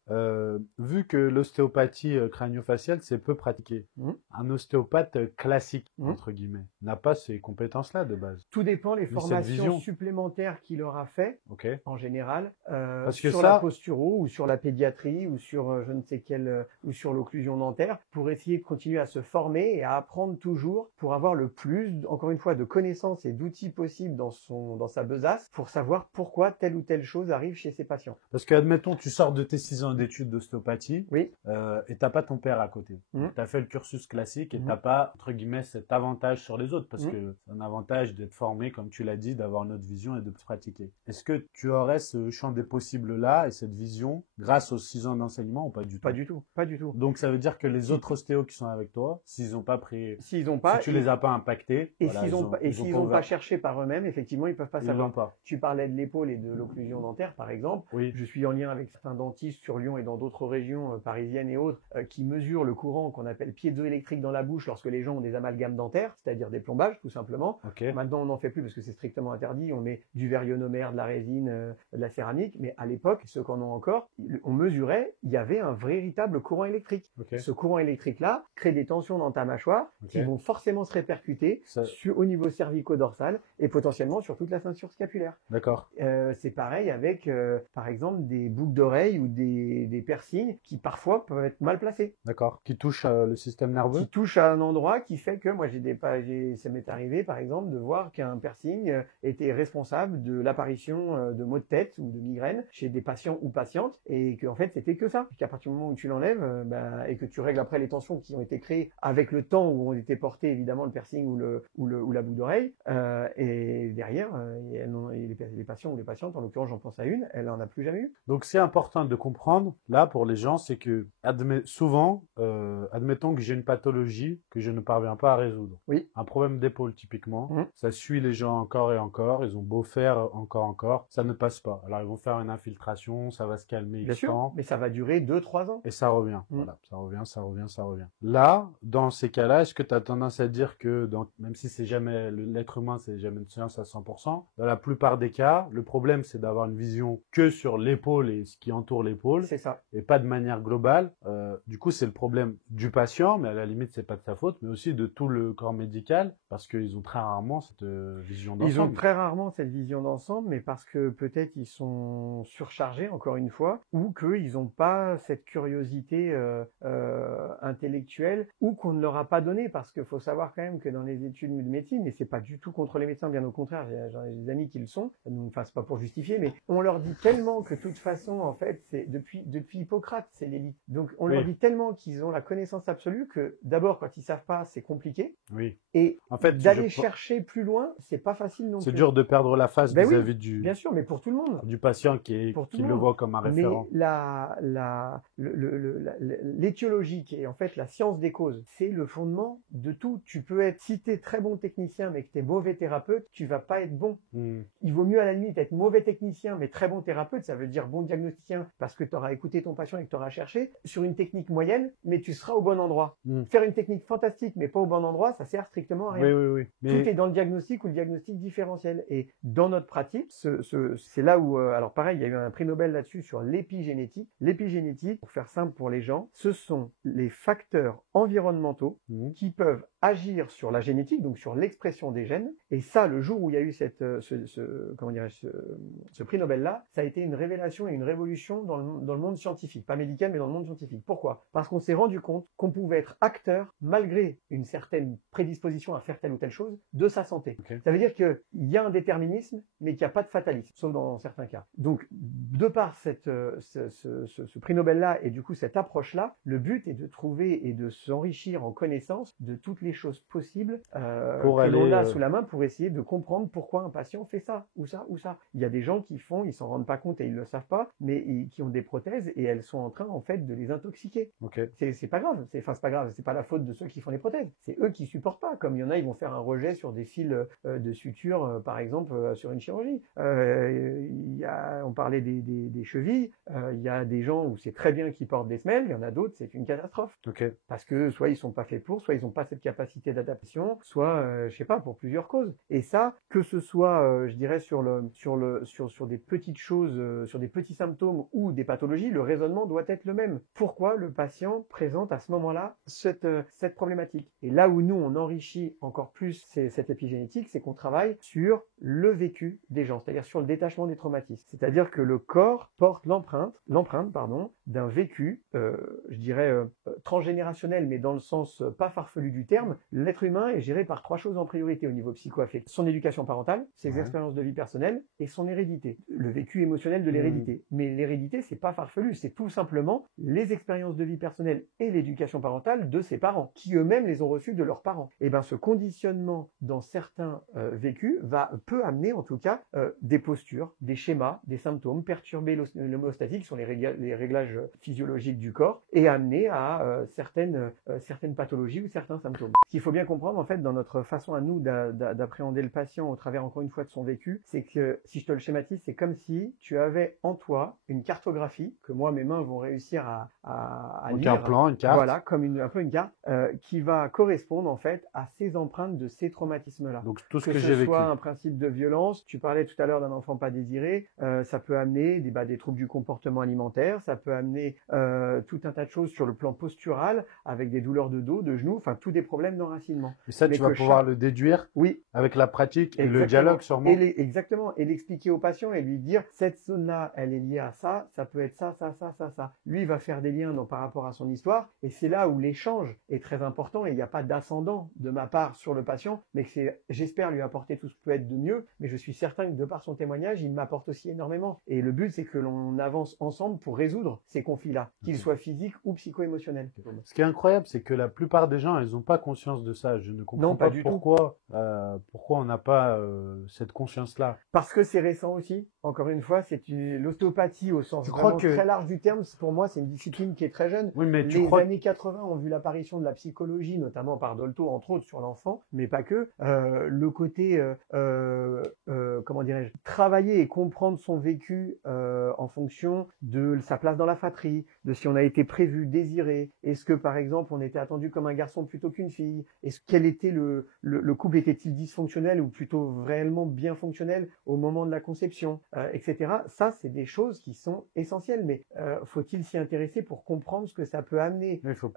vu que l'ostéopathie crânio-faciale c'est peu pratiqué, Mmh. un ostéopathe classique Mmh. entre guillemets n'a pas ces compétences-là de base. Tout dépend les Mais cette formations vision. supplémentaires qu'il aura fait, Ok. en général, Parce que sur ça- la posturo ou sur la pédiatrie ou sur je ne sais quelle ou sur l'occlusion dentaire, pour essayer de continuer à se former et à apprendre toujours pour avoir le plus, encore une fois, de connaissances et d'outils possibles dans sa besace pour savoir pourquoi telle ou telle chose arrive chez ses patients. Parce que, admettons, tu sors de tes 6 ans d'études d'ostéopathie Oui. et t'as pas ton père à côté. Mhm. Tu as fait le cursus classique et Mhm. t'as pas, entre guillemets, cet avantage sur les autres parce Mhm. que c'est un avantage d'être formé, comme tu l'as dit, d'avoir notre vision et de pratiquer. Est-ce que tu aurais ce champ des possibles-là et cette vision grâce aux 6 ans d'enseignement ou pas du tout? Pas du tout, pas du tout. Donc, ça veut dire que les autres ostéos qui sont avec toi, s'ils ont pas pris, S'ils ont pas, si tu les as pas impactés, et voilà, s'ils ont pas, et s'ils ont pas cherché par eux-mêmes, effectivement, ils peuvent pas ils savoir. l'ont pas. Tu parlais de l'épaule et de l'occlusion dentaire, par exemple. Oui. Je suis en lien avec certains dentistes sur Lyon et dans d'autres régions parisiennes et autres qui mesurent le courant qu'on appelle piézoélectrique dans la bouche lorsque les gens ont des amalgames dentaires, c'est-à-dire des plombages, tout simplement. Ok. Maintenant, on n'en fait plus parce que c'est strictement interdit. On met du verre ionomère, de la résine, de la céramique. Mais à l'époque, ceux qui en ont encore, on mesurait, il y avait un véritable courant électrique. Ok. Ce courant électrique-là crée des tensions dans ta mâchoire qui Ok. vont forcément se répercuter Ça- au niveau cervico-dorsal et potentiellement sur toute la ceinture scapulaire. D'accord. C'est pareil avec, par exemple, des boucles d'oreilles ou des piercings qui parfois peuvent être mal placés, D'accord. Qui touche le système nerveux? qui touchent à un endroit qui fait que moi ça m'est arrivé par exemple de voir qu'un piercing était responsable de l'apparition de maux de tête ou de migraines chez des patients ou patientes et qu'en fait c'était que ça. Qu'à partir du moment où tu l'enlèves et que tu règles après les tensions qui ont été créées avec le temps où ont été portés évidemment le piercing ou la boucle d'oreille et derrière les patients ou les patientes, en l'occurrence j'en pense à une, elle en a plus jamais eu. Donc c'est important de comprendre là pour les gens, c'est que souvent, admettons que j'ai une pathologie que je ne parviens pas à résoudre. Oui. Un problème d'épaule typiquement, Mhm. ça suit les gens encore et encore, ils ont beau faire encore, ça ne passe pas. Alors ils vont faire une infiltration, ça va se calmer Bien X sûr, temps, mais ça va durer 2-3 ans. et ça revient. Mhm. Voilà, ça revient. Là, dans ces cas-là, est-ce que tu as tendance à dire que même si c'est jamais l'être humain, c'est jamais une science à 100%, dans la plupart des cas, le problème c'est d'avoir une vision que sur l'épaule et ce qui entoure l'épaule, C'est ça. et pas de manière globale. Du coup, c'est le problème du patient, mais à la limite, c'est pas de sa faute, mais aussi de tout le corps médical, parce qu'ils ont très rarement cette vision d'ensemble. Ils ont très rarement cette vision d'ensemble, mais parce que peut-être ils sont surchargés, encore une fois, ou qu'ils n'ont pas cette curiosité intellectuelle, ou qu'on ne leur a pas donné, parce qu'il faut savoir quand même que dans les études de médecine, et c'est pas du tout contre les médecins, bien au contraire, j'ai des amis qui le sont, enfin c'est pas pour justifier, mais on leur dit tellement que de toute façon, en fait, c'est depuis Hippocrate, c'est l'élite. Donc on leur dit tellement qu'ils ont la connaissance absolue que d'abord, quand ils savent pas, c'est compliqué. Oui. Et En fait, d'aller chercher plus loin, c'est pas facile non plus. c'est dur de perdre la face Ben oui, vis-à-vis bien sûr, mais pour tout le monde. du patient qui Pour tout le le monde. voit comme un référent. Mais l'étiologie, qui est en fait la science des causes, c'est le fondement dépend de tout. Tu peux être, si tu es très bon technicien mais que tu es mauvais thérapeute, tu vas pas être bon. Il vaut mieux à la limite être mauvais technicien mais très bon thérapeute, ça veut dire bon diagnosticien parce que tu auras écouté ton patient et que tu auras cherché, sur une technique moyenne, mais tu seras au bon endroit. Faire une technique fantastique mais pas au bon endroit, ça sert strictement à rien. Oui. Mais... Tout est dans le diagnostic ou le diagnostic différentiel. Et dans notre pratique, c'est là où, alors pareil, il y a eu un prix Nobel là-dessus sur l'épigénétique. L'épigénétique, pour faire simple pour les gens, ce sont les facteurs environnementaux qui peuvent agir sur la génétique, donc sur l'expression des gènes. Et ça, le jour où il y a eu ce prix Nobel-là, ça a été une révélation et une révolution dans le monde scientifique. Pas médical, mais dans le monde scientifique. Pourquoi? Parce qu'on s'est rendu compte qu'on pouvait être acteur, malgré une certaine prédisposition à faire telle ou telle chose, de sa santé. Okay. Ça veut dire qu'il y a un déterminisme, mais qu'il n'y a pas de fatalisme, sauf dans certains cas. Donc, de par ce prix Nobel-là et du coup cette approche-là, le but est de trouver et de s'enrichir en connaissance de toutes les choses possibles que l'on a sous la main pour essayer de comprendre pourquoi un patient fait ça, ou ça, ou ça. Il y a des gens qui font, ils s'en rendent pas compte et ils le savent pas, mais qui ont des prothèses et elles sont en train en fait de les intoxiquer. Okay. C'est pas grave, c'est pas grave, c'est pas la faute de ceux qui font les prothèses, c'est eux qui supportent pas. Comme il y en a, ils vont faire un rejet sur des fils de suture, par exemple, sur une chirurgie. On parlait des chevilles, il y a des gens où c'est très bien qu'ils portent des semelles, il y en a d'autres, c'est une catastrophe. Okay. Parce que soit ils sont pas faits pour, soit ils ont pas cette capacité d'adaptation, soit, je sais pas, pour plusieurs causes. Et ça, que ce soit, je dirais, sur des petites choses, sur des petits symptômes ou des pathologies, le raisonnement doit être le même. Pourquoi le patient présente à ce moment-là cette problématique? Et là où nous, on enrichit encore plus cette épigénétique, c'est qu'on travaille sur le vécu des gens, c'est-à-dire sur le détachement des traumatismes. C'est-à-dire que le corps porte l'empreinte d'un vécu, je dirais, transgénérationnel, mais dans le sens pas farfelu du terme. L'être humain est géré par 3 choses en priorité au niveau psycho-affectif. Son éducation parentale, ses expériences de vie personnelle et son hérédité. Le vécu émotionnel de l'hérédité. Mais l'hérédité, c'est pas farfelu, c'est tout simplement les expériences de vie personnelle et l'éducation parentale de ses parents, qui eux-mêmes les ont reçues de leurs parents. Et ben, ce conditionnement dans certains vécus peut amener en tout cas des postures, des schémas, des symptômes, perturber l'homéostatie, qui sont les réglages physiologiques du corps, et amener à certaines pathologies ou certains symptômes. Ce qu'il faut bien comprendre en fait dans notre façon à nous d'appréhender le patient au travers encore une fois de son vécu, c'est que si je te le schématise, c'est comme si tu avais en toi une cartographie que moi mes mains vont réussir à donc lire. Un plan, une carte. Voilà, comme un peu une carte qui va correspondre en fait à ces empreintes de ces traumatismes-là. Donc tout ce que j'ai ce soit vécu. un principe de violence, tu parlais tout à l'heure d'un enfant pas désiré, ça peut amener des troubles du comportement alimentaire, ça peut amener tout un tas de choses sur le plan postural, avec des douleurs de dos, de genoux, enfin tous des problèmes d'enracinement. Et ça, tu vas pouvoir le déduire avec la pratique et le dialogue sûrement. Exactement, et l'expliquer au patient et lui dire cette zone-là, elle est liée à ça, ça peut être ça. Lui, il va faire des liens par rapport à son histoire, et c'est là où l'échange est très important, et il n'y a pas d'ascendant de ma part sur le patient, mais que j'espère lui apporter tout ce qui peut être de mieux, mais je suis certain que de par son témoignage, il m'apporte aussi énormément. Et le but, c'est que l'on avance ensemble pour résoudre ces conflits-là, qu'ils soient physiques ou psycho-émotionnels. Ce qui est incroyable, c'est que la plupart des gens, ils n'ont pas conscience de ça. Je ne comprends pas pourquoi on n'a pas cette conscience-là. Parce que c'est récent aussi. Encore une fois, c'est l'ostéopathie au sens très large du terme. Pour moi, c'est une discipline qui est très jeune. Oui, mais les années 80 ont vu l'apparition de la psychologie, notamment par Dolto, entre autres, sur l'enfant, mais pas que. Le côté, comment dirais-je, travailler et comprendre son vécu en fonction de sa place dans la fratrie, de si on a été prévu, désiré. Est-ce que, par exemple, on était attendu comme un garçon plutôt qu'une fille? Quel était le couple, était-il dysfonctionnel ou plutôt réellement bien fonctionnel au moment de la conception, etc. Ça, c'est des choses qui sont essentielles, mais faut-il s'y intéresser pour comprendre ce que ça peut amener? Il faut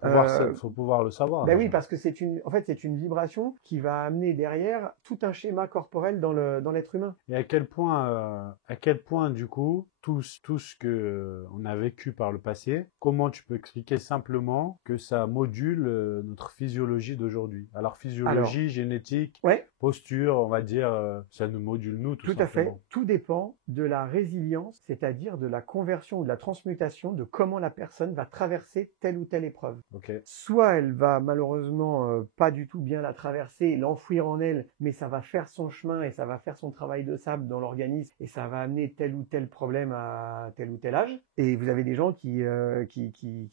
pouvoir le savoir. Ben oui, parce que c'est une vibration qui va amener derrière tout un schéma corporel dans l'être humain. Et à quel point du coup, tout ce que on a vécu par le passé, comment tu peux expliquer simplement que ça module notre physiologie d'aujourd'hui? Alors, génétique, posture, on va dire, ça nous module nous, tout à fait. simplement. Tout dépend de la résilience, c'est-à-dire de la conversion ou de la transmutation de comment la personne va traverser telle ou telle épreuve. Ok. Soit elle va malheureusement pas du tout bien la traverser, l'enfouir en elle, mais ça va faire son chemin et ça va faire son travail de sable dans l'organisme et ça va amener tel ou tel problème à tel ou tel âge. Et vous avez des gens qui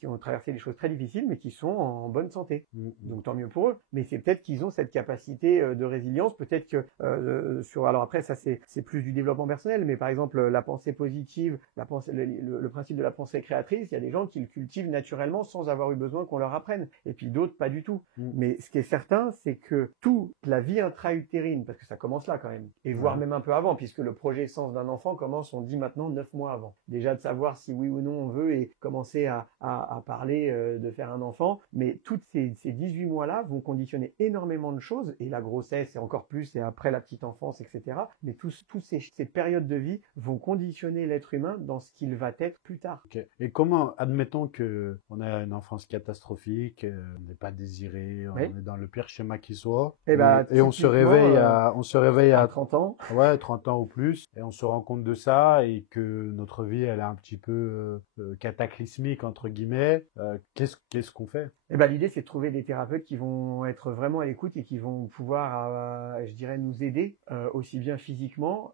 ont traversé des choses très difficiles, mais qui sont en bonne santé. Donc tant mieux pour eux. Mais c'est peut-être qu'ils ont cette capacité de résilience. Peut-être que alors après ça c'est plus du développement personnel, mais par exemple la pensée positive, le principe de la pensée créatrice, il y a des gens qui le cultivent naturellement sans avoir eu besoin qu'on leur apprenne. Et puis d'autres pas du tout. Mais ce qui est certain, c'est que toute la vie intra-utérine, parce que ça commence là quand même, et voire même un peu avant, puisque le projet Sens d'un enfant commence, on dit maintenant 9 mois avant. Déjà de savoir si oui ou non on veut et commencer à parler de faire un enfant. Mais toutes ces 18 mois-là vont conditionner énormément de choses, et la grossesse et encore plus, et après la petite enfance, etc. Mais tous ces périodes de vie vont conditionner l'être humain dans ce qu'il va être plus tard. Okay. Et comment, admettons que on a une enfance catastrophique, on n'est pas désiré, on est dans le pire schéma qui soit, et on se réveille à 30 ans. Ouais, 30 ans ou plus, et on se rend compte de ça, et que notre vie, elle est un petit peu cataclysmique, entre guillemets. Qu'est-ce qu'on fait? L'idée, c'est de trouver des thérapeutes qui vont être vraiment à l'écoute et qui vont pouvoir, je dirais, nous aider, aussi bien physiquement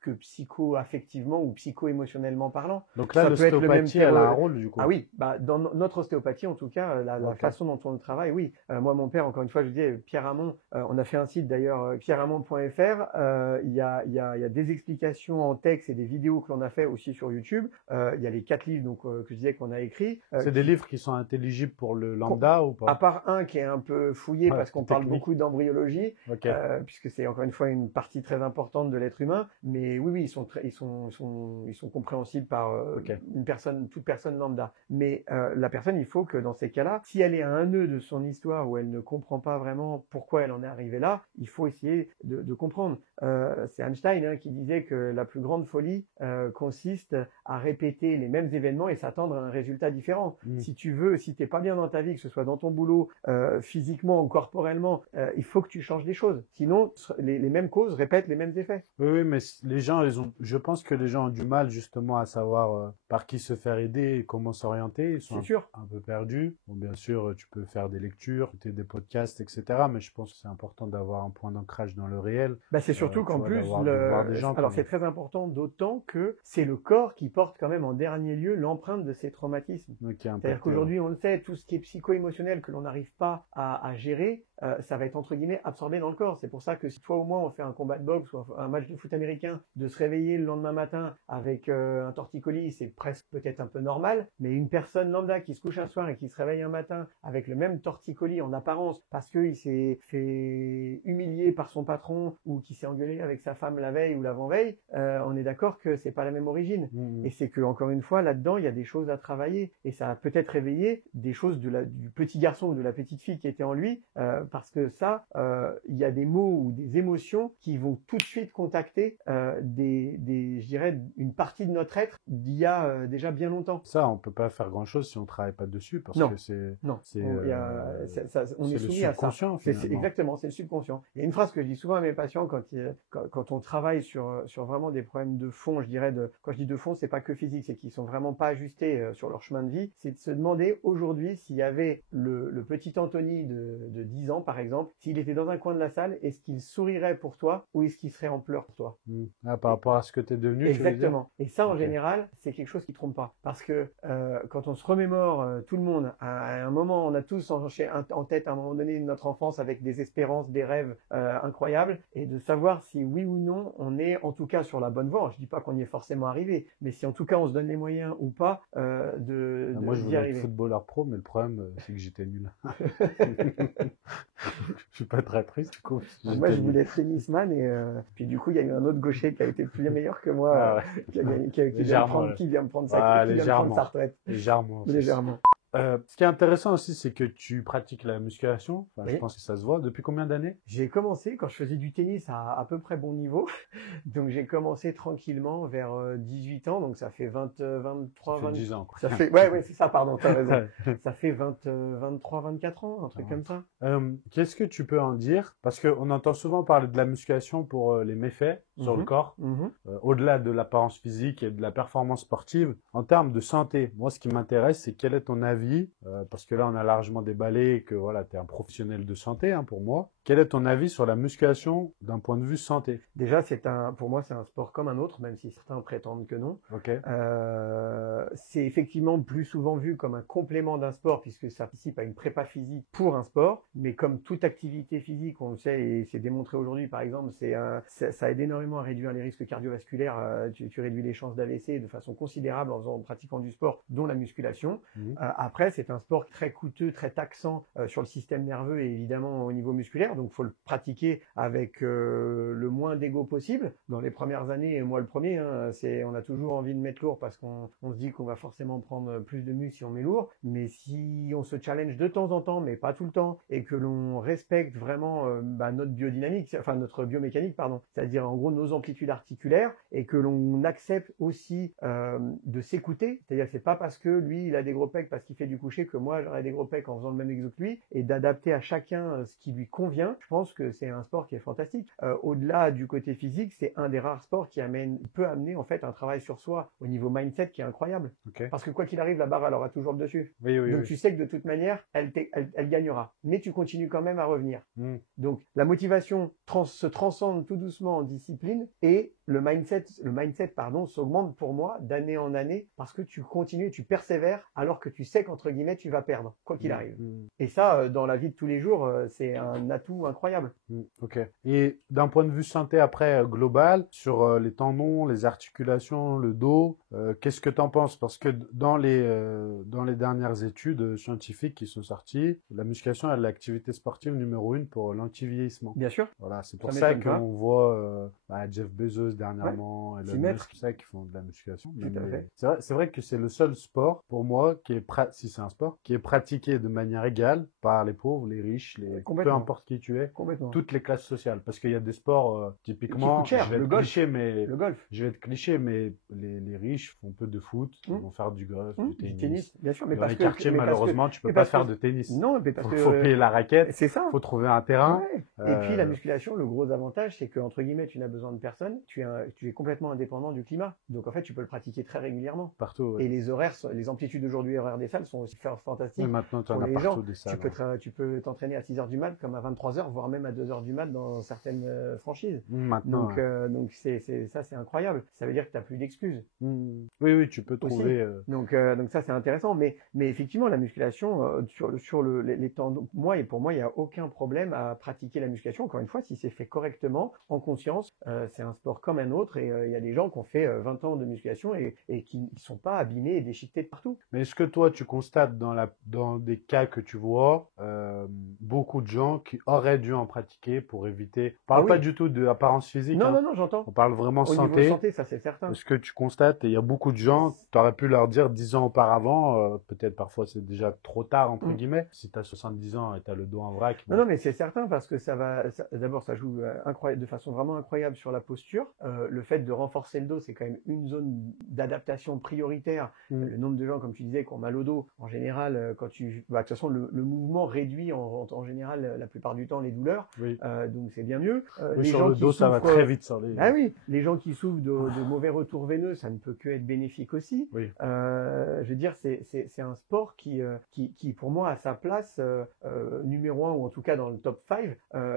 que psycho-affectivement ou psycho-émotionnellement parlant. Donc là, l'ostéopathie, elle a un rôle, du coup. Ah oui, dans notre ostéopathie, en tout cas, la façon dont on travaille, oui. Moi, mon père, encore une fois, je dis, Pierre Hamon, on a fait un site d'ailleurs, pierrehamon.fr. Il y a des explications en texte et des vidéos que l'on a fait aussi sur YouTube. Il y a les 4 livres donc que je disais qu'on a écrits. C'est des livres qui sont intelligibles pour le lambda ou pas? À part un qui est un peu fouillé parce qu'on parle beaucoup d'embryologie, puisque c'est encore une fois une partie très importante de l'être humain. Mais oui, ils sont compréhensibles par toute personne lambda. Mais la personne, il faut que dans ces cas-là, si elle est à un nœud de son histoire où elle ne comprend pas vraiment pourquoi elle en est arrivée là, il faut essayer de comprendre. C'est Einstein qui disait que la plus grande folie consiste à répéter les mêmes événements et s'attendre à un résultat différent. Si t'es pas bien dans ta vie, que ce soit dans ton boulot, physiquement ou corporellement, il faut que tu changes des choses. Sinon, les mêmes causes répètent les mêmes effets. Oui, mais les gens, je pense que les gens ont du mal justement à savoir par qui se faire aider et comment s'orienter. Ils sont un peu perdus. Bon, bien sûr, tu peux faire des lectures, écouter des podcasts, etc. Mais je pense que c'est important d'avoir un point d'ancrage dans le réel. C'est surtout qu'en plus, c'est très important, d'autant que c'est le corps qui porte quand même en dernier lieu l'empreinte de ces traumatismes. C'est-à-dire qu'aujourd'hui, on le sait, tout ce qui est psycho-émotionnel que l'on n'arrive pas à gérer, ça va être entre guillemets absorbé dans le corps. C'est pour ça que si toi ou moi on fait un combat de boxe ou un match de foot américain, de se réveiller le lendemain matin avec un torticolis, c'est presque peut-être un peu normal, mais une personne lambda qui se couche un soir et qui se réveille un matin avec le même torticolis en apparence parce qu'il s'est fait humilier par son patron ou qui s'est engueulé avec sa femme la veille ou l'avant-veille, on est d'accord que c'est pas la même origine. Et c'est que encore une fois là-dedans il y a des choses à travailler et ça a peut-être réveillé des choses du petit garçon ou de la petite fille qui était en lui, parce que ça, il y a des mots ou des émotions qui vont tout de suite contacter je dirais, une partie de notre être d'il y a déjà bien longtemps. Ça, on peut pas faire grand-chose si on travaille pas dessus, parce que c'est on est soumis à ça. Exactement, c'est le subconscient. Il y a une phrase que je dis souvent à mes patients quand on travaille sur vraiment des problèmes de fond, je dirais, quand je dis de fond, c'est pas que physique, c'est qu'ils sont vraiment pas ajustés sur leur chemin de vie, c'est de se demander aujourd'hui s'il y avait le petit Anthony de 10 ans, par exemple, s'il était dans un coin de la salle, est-ce qu'il sourirait pour toi ou est-ce qu'il serait en pleurs pour toi? Par rapport à ce que tu es devenu. Exactement. Et ça, en général, c'est quelque chose qui trompe pas. Parce que quand on se remémore tout le monde, à un moment, on a tous en tête à un moment donné de notre enfance avec des espérances, des rêves incroyables, et de savoir si oui ou non, on est en tout cas sur la bonne voie. Je dis pas qu'on y est forcément arrivé, mais si en tout cas on se donne les moyens ou pas moi, je voulais être footballeur pro, mais le problème, c'est que j'étais nul. Je suis pas très triste, du coup. Moi, je voulais être tennisman et puis du coup, il y a eu un autre gaucher qui a été plus meilleur que moi, qui vient me prendre sa retraite. Légèrement. Ce qui est intéressant aussi, c'est que tu pratiques la musculation. Enfin, Oui. je pense que ça se voit. Depuis combien d'années? J'ai commencé quand je faisais du tennis à peu près bon niveau. Donc j'ai commencé tranquillement vers 18 ans. Donc ça fait 20, 23, Ça fait 20... 10 ans, quoi. Ça fait, ouais, c'est ça, pardon, t'as raison. Ça fait 20, 23, 24 ans, un truc Ouais. comme ça. Qu'est-ce que tu peux en dire? Parce qu'on entend souvent parler de la musculation pour les méfaits sur le corps, Mhm. au-delà de l'apparence physique et de la performance sportive. En termes de santé, moi, ce qui m'intéresse, c'est quel est ton avis, parce que là, on a largement déballé et que voilà, tu es un professionnel de santé, hein, pour moi. Quel est ton avis sur la musculation d'un point de vue santé? Déjà, pour moi, c'est un sport comme un autre, même si certains prétendent que non. Ok. C'est effectivement plus souvent vu comme un complément d'un sport puisque ça participe à une prépa physique pour un sport, mais comme toute activité physique, on le sait et c'est démontré aujourd'hui par exemple, ça aide énormément à réduire les risques cardiovasculaires. Tu réduis les chances d'AVC de façon considérable en pratiquant du sport, dont la musculation. Après, c'est un sport très coûteux, très taxant sur le système nerveux et évidemment au niveau musculaire, donc il faut le pratiquer avec le moins d'ego possible. Dans les premières années, et moi le premier, hein, on a toujours envie de mettre lourd parce qu'on se dit qu'on va forcément prendre plus de muscles si on met lourd, mais si on se challenge de temps en temps, mais pas tout le temps, et que l'on respecte vraiment notre biodynamique, enfin notre biomécanique, pardon, c'est-à-dire en gros nos amplitudes articulaires, et que l'on accepte aussi de s'écouter, c'est-à-dire c'est pas parce que lui il a des gros pecs parce qu'il fait du coucher que moi j'aurai des gros pecs en faisant le même exo que lui, et d'adapter à chacun ce qui lui convient. Je pense que c'est un sport qui est fantastique. Au-delà du côté physique, c'est un des rares sports qui peut amener en fait un travail sur soi au niveau mindset qui est incroyable. Ok. Parce que quoi qu'il arrive, la barre elle aura toujours le dessus. Oui, oui, Donc oui. tu sais que de toute manière, elle gagnera. Mais tu continues quand même à revenir. Donc la motivation se transcende tout doucement en discipline et le mindset s'augmente pour moi d'année en année parce que tu continues, tu persévères alors que tu sais qu'entre guillemets tu vas perdre quoi qu'il arrive. Et ça, dans la vie de tous les jours, c'est un atout incroyable. Ok. Et d'un point de vue santé après global, sur les tendons, les articulations, le dos, qu'est-ce que tu en penses? Parce que dans les dernières études scientifiques qui sont sorties, la musculation est l'activité sportive numéro 1 pour l'anti-vieillissement. Bien sûr. Voilà, c'est pour Ça ça m'étonne pas. qu'on voit Jeff Bezos dernièrement, Elon 6 mètres. Musk, tout ça qui font de la musculation. Tout à fait. C'est vrai que c'est le seul sport pour moi si c'est un sport qui est pratiqué de manière égale par les pauvres, les riches, peu Complètement. importe qui tu es, Complètement. toutes les classes sociales. Parce qu'il y a des sports typiquement, Qui coûtent cher. je vais Le être golf. cliché, mais Le golf. je vais être cliché, mais les riches font peu de foot, ils vont faire du golf, du tennis. Bien sûr, mais Dans parce les que quartiers, mais parce que- malheureusement, tu peux mais pas parce faire que- de tennis. Non, mais parce que Faut payer la raquette, c'est ça. faut trouver un terrain. Ouais. Et puis la musculation, le gros avantage, c'est que entre guillemets, tu n'as besoin de personne. Tu es complètement indépendant du climat. Donc en fait, tu peux le pratiquer très régulièrement. Partout. Ouais. Et les amplitudes aujourd'hui horaires des salles sont aussi fantastiques. Oui, maintenant, tu en pour as les partout gens. des salles. Tu peux t'entraîner à 6h du mat comme à 23h, voire même à 2h du mat dans certaines franchises. Maintenant. Donc ça c'est incroyable. Ça veut dire que tu n'as plus d'excuses. Oui, tu peux Aussi. trouver. Donc ça c'est intéressant, mais effectivement la musculation sur les tendons, pour moi il n'y a aucun problème à pratiquer la musculation. Encore une fois, si c'est fait correctement, en conscience, c'est un sport comme un autre et il y a des gens qui ont fait 20 ans de musculation et qui ne sont pas abîmés et déchiquetés de partout. Mais est-ce que toi tu constates dans des cas que tu vois beaucoup de gens qui auraient dû en pratiquer pour éviter. On parle pas du tout de l'apparence physique. Non, j'entends. On parle vraiment Au santé. niveau santé, ça c'est certain. Est-ce que tu constates, et il y a beaucoup de gens, tu aurais pu leur dire 10 ans auparavant, peut-être parfois c'est déjà trop tard, entre guillemets, si tu as 70 ans et tu as le dos en vrac. Non, mais c'est certain parce que d'abord ça joue de façon vraiment incroyable sur la posture. Le fait de renforcer le dos, c'est quand même une zone d'adaptation prioritaire. Le nombre de gens, comme tu disais, qui ont mal au dos, en général, de toute façon, le mouvement réduit en général la plupart du temps les douleurs. Oui. Donc c'est bien mieux. Les sur gens le dos, ça va très vite sur les. Ah oui, les gens qui souffrent de mauvais retours veineux, ça ne peut que être bénéfique aussi. Oui. Je veux dire, c'est un sport qui pour moi a sa place numéro 1 ou en tout cas dans le top 5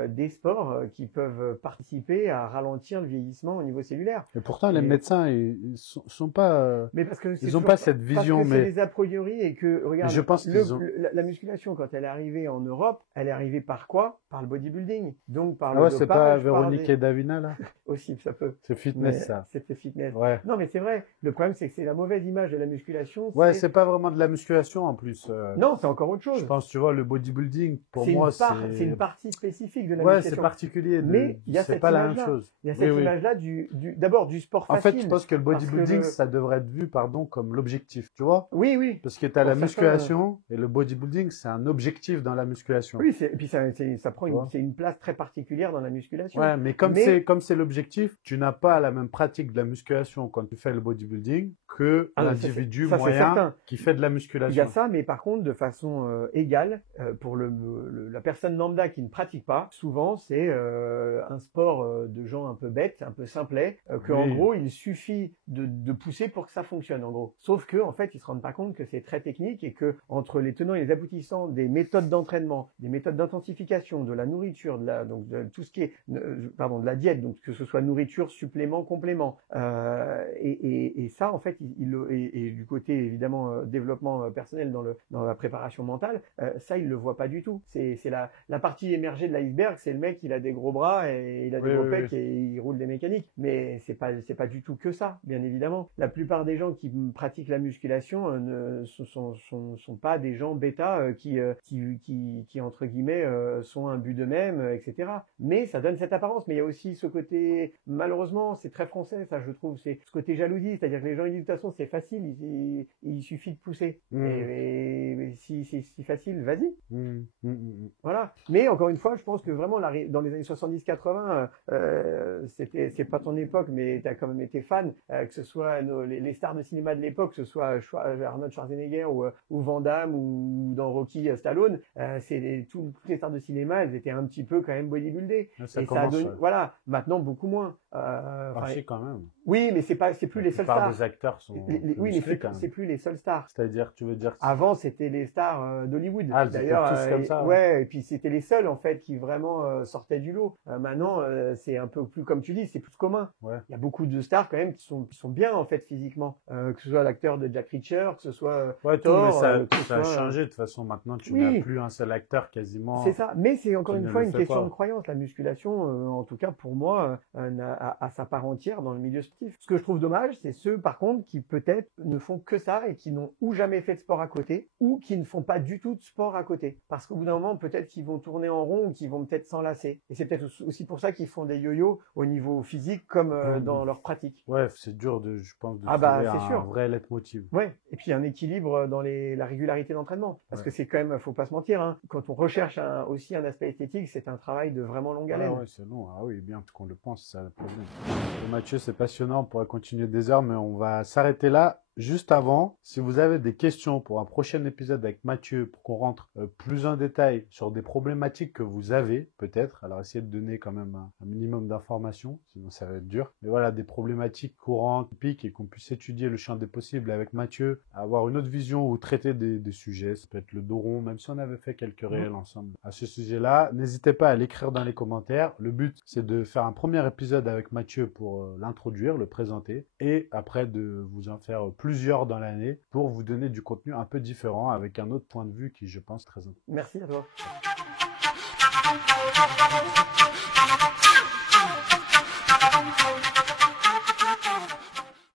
des sports qui peuvent participer à ralentir le vieillissement au niveau cellulaire. Et pourtant, les médecins, ils sont pas. Mais parce que ils ont pas cette vision. Parce que mais c'est des a priori et que regarde. je pense la musculation quand elle est arrivée en Europe, elle est arrivée par quoi? par le bodybuilding, donc par Ah le ouais, c'est pas dopage, Véronique et Davina, là? aussi, ça peut. C'est fitness, Mais ça. c'était fitness. Ouais. Non, mais c'est vrai. Le problème, c'est que c'est la mauvaise image de la musculation. Ouais, c'est pas vraiment de la musculation, en plus. Non, c'est encore autre Je chose. pense, tu vois, le bodybuilding, pour C'est moi, c'est une partie spécifique de la Ouais, musculation. c'est particulier. Mais il y a c'est cette pas la même image-là. chose. Il y a cette Oui, oui. image-là d'abord du sport En facile. fait, je pense que le parce que bodybuilding, le- ça devrait être vu, pardon, comme l'objectif, tu vois? Oui, oui. Parce que tu as Pour la certains, musculation et le bodybuilding, c'est un objectif dans la musculation. Oui, et puis ça prend Tu vois. c'est une place très particulière dans la musculation. Ouais, mais comme c'est l'objectif, tu n'as pas la même pratique de la musculation quand tu fais le bodybuilding que Ah, l'individu ça, c'est moyen certain. qui fait de la Il y musculation. a ça, mais par contre, de façon égale, pour la personne lambda qui ne pratique pas, souvent c'est un sport de gens un peu bêtes, un peu simplets, que en Oui. gros il suffit de pousser pour que ça fonctionne en gros. Sauf que en fait ils se rendent pas compte que c'est très technique et que entre les tenants et les aboutissants des méthodes d'entraînement, des méthodes d'intensification, de la nourriture, donc de tout ce qui est de la diète, donc que ce soit nourriture, supplément, complément, et ça en fait et du côté évidemment développement personnel dans la préparation mentale, ça il le voit pas du tout. C'est la partie émergée de l'iceberg, c'est le mec il a des gros bras et il a des Oui, gros oui, pecs oui. et il roule des mécaniques, mais c'est pas du tout que ça, bien évidemment. La plupart des gens qui pratiquent la musculation ne sont pas des gens bêta qui entre guillemets sont un but d'eux-mêmes, etc. Mais ça donne cette apparence. Mais il y a aussi ce côté, malheureusement, c'est très français, ça je trouve, c'est ce côté jalousie, c'est-à-dire que les gens ils disent de toute façon c'est facile, il suffit de pousser. Mais si c'est si facile, vas-y. Voilà. Mais encore une fois, je pense que vraiment dans les années 70-80, c'est pas ton époque, mais tu as quand même été fan, que ce soit les stars de cinéma de l'époque, que ce soit Arnold Schwarzenegger ou Van Damme ou dans Rocky Stallone, toutes les stars de cinéma, elles étaient un petit peu quand même bodybuildées. Ça Et commence, ça a donné, ouais. voilà. Maintenant beaucoup moins. Si, quand même. Oui, mais c'est plus les La seules plupart stars. des acteurs sont Oui, mais musclés, quand même. c'est plus les seules stars. C'est-à-dire, tu veux dire... Avant, c'était les stars d'Hollywood. Ah, elles étaient tous comme ça, ouais, et puis c'était les seuls en fait qui vraiment sortaient du lot. Maintenant, c'est un peu plus comme tu dis, c'est plus commun. Ouais. Il y a beaucoup de stars quand même qui sont bien en fait physiquement, que ce soit l'acteur de Jack Reacher, que ce soit Ouais, Thor, mais que ce ça a soit, changé de toute façon. Maintenant, tu Oui. n'as plus un seul acteur quasiment. C'est ça, mais c'est encore qui une ne fois le une fait question pas. de croyance. La musculation, en tout cas pour moi, a sa part entière dans le milieu sportif. Ce que je trouve dommage, c'est ceux par contre qui peut-être ne font que ça et qui n'ont ou jamais fait de sport à côté ou qui ne font pas du tout de sport à côté. Parce qu'au bout d'un moment, peut-être qu'ils vont tourner en rond ou qu'ils vont peut-être s'enlacer. Et c'est peut-être aussi pour ça qu'ils font des yo-yo au niveau physique comme dans leur pratique. Ouais, c'est dur je pense, de Ah bah, trouver c'est un sûr. vrai leitmotiv. Ouais, et puis un équilibre dans la régularité d'entraînement. Parce que c'est quand même, faut pas se mentir, hein, quand on recherche aussi un aspect esthétique, c'est un travail de vraiment longue haleine. Ouais, c'est long. Ah oui, bien qu'on le pense, c'est ça le problème. Mathieu, c'est passionnant, on pourrait continuer des heures, mais on va s'arrêter là. Juste avant, si vous avez des questions pour un prochain épisode avec Mathieu, pour qu'on rentre plus en détail sur des problématiques que vous avez, peut-être, alors essayez de donner quand même un minimum d'informations, sinon ça va être dur. Mais voilà, des problématiques courantes, typiques, et qu'on puisse étudier le champ des possibles avec Mathieu, avoir une autre vision ou traiter des sujets, ça peut être le dos rond, même si on avait fait quelques réels ensemble à ce sujet-là. N'hésitez pas à l'écrire dans les commentaires. Le but, c'est de faire un premier épisode avec Mathieu pour l'introduire, le présenter, et après de vous en faire plusieurs dans l'année pour vous donner du contenu un peu différent avec un autre point de vue qui, je pense, très important. Merci à toi.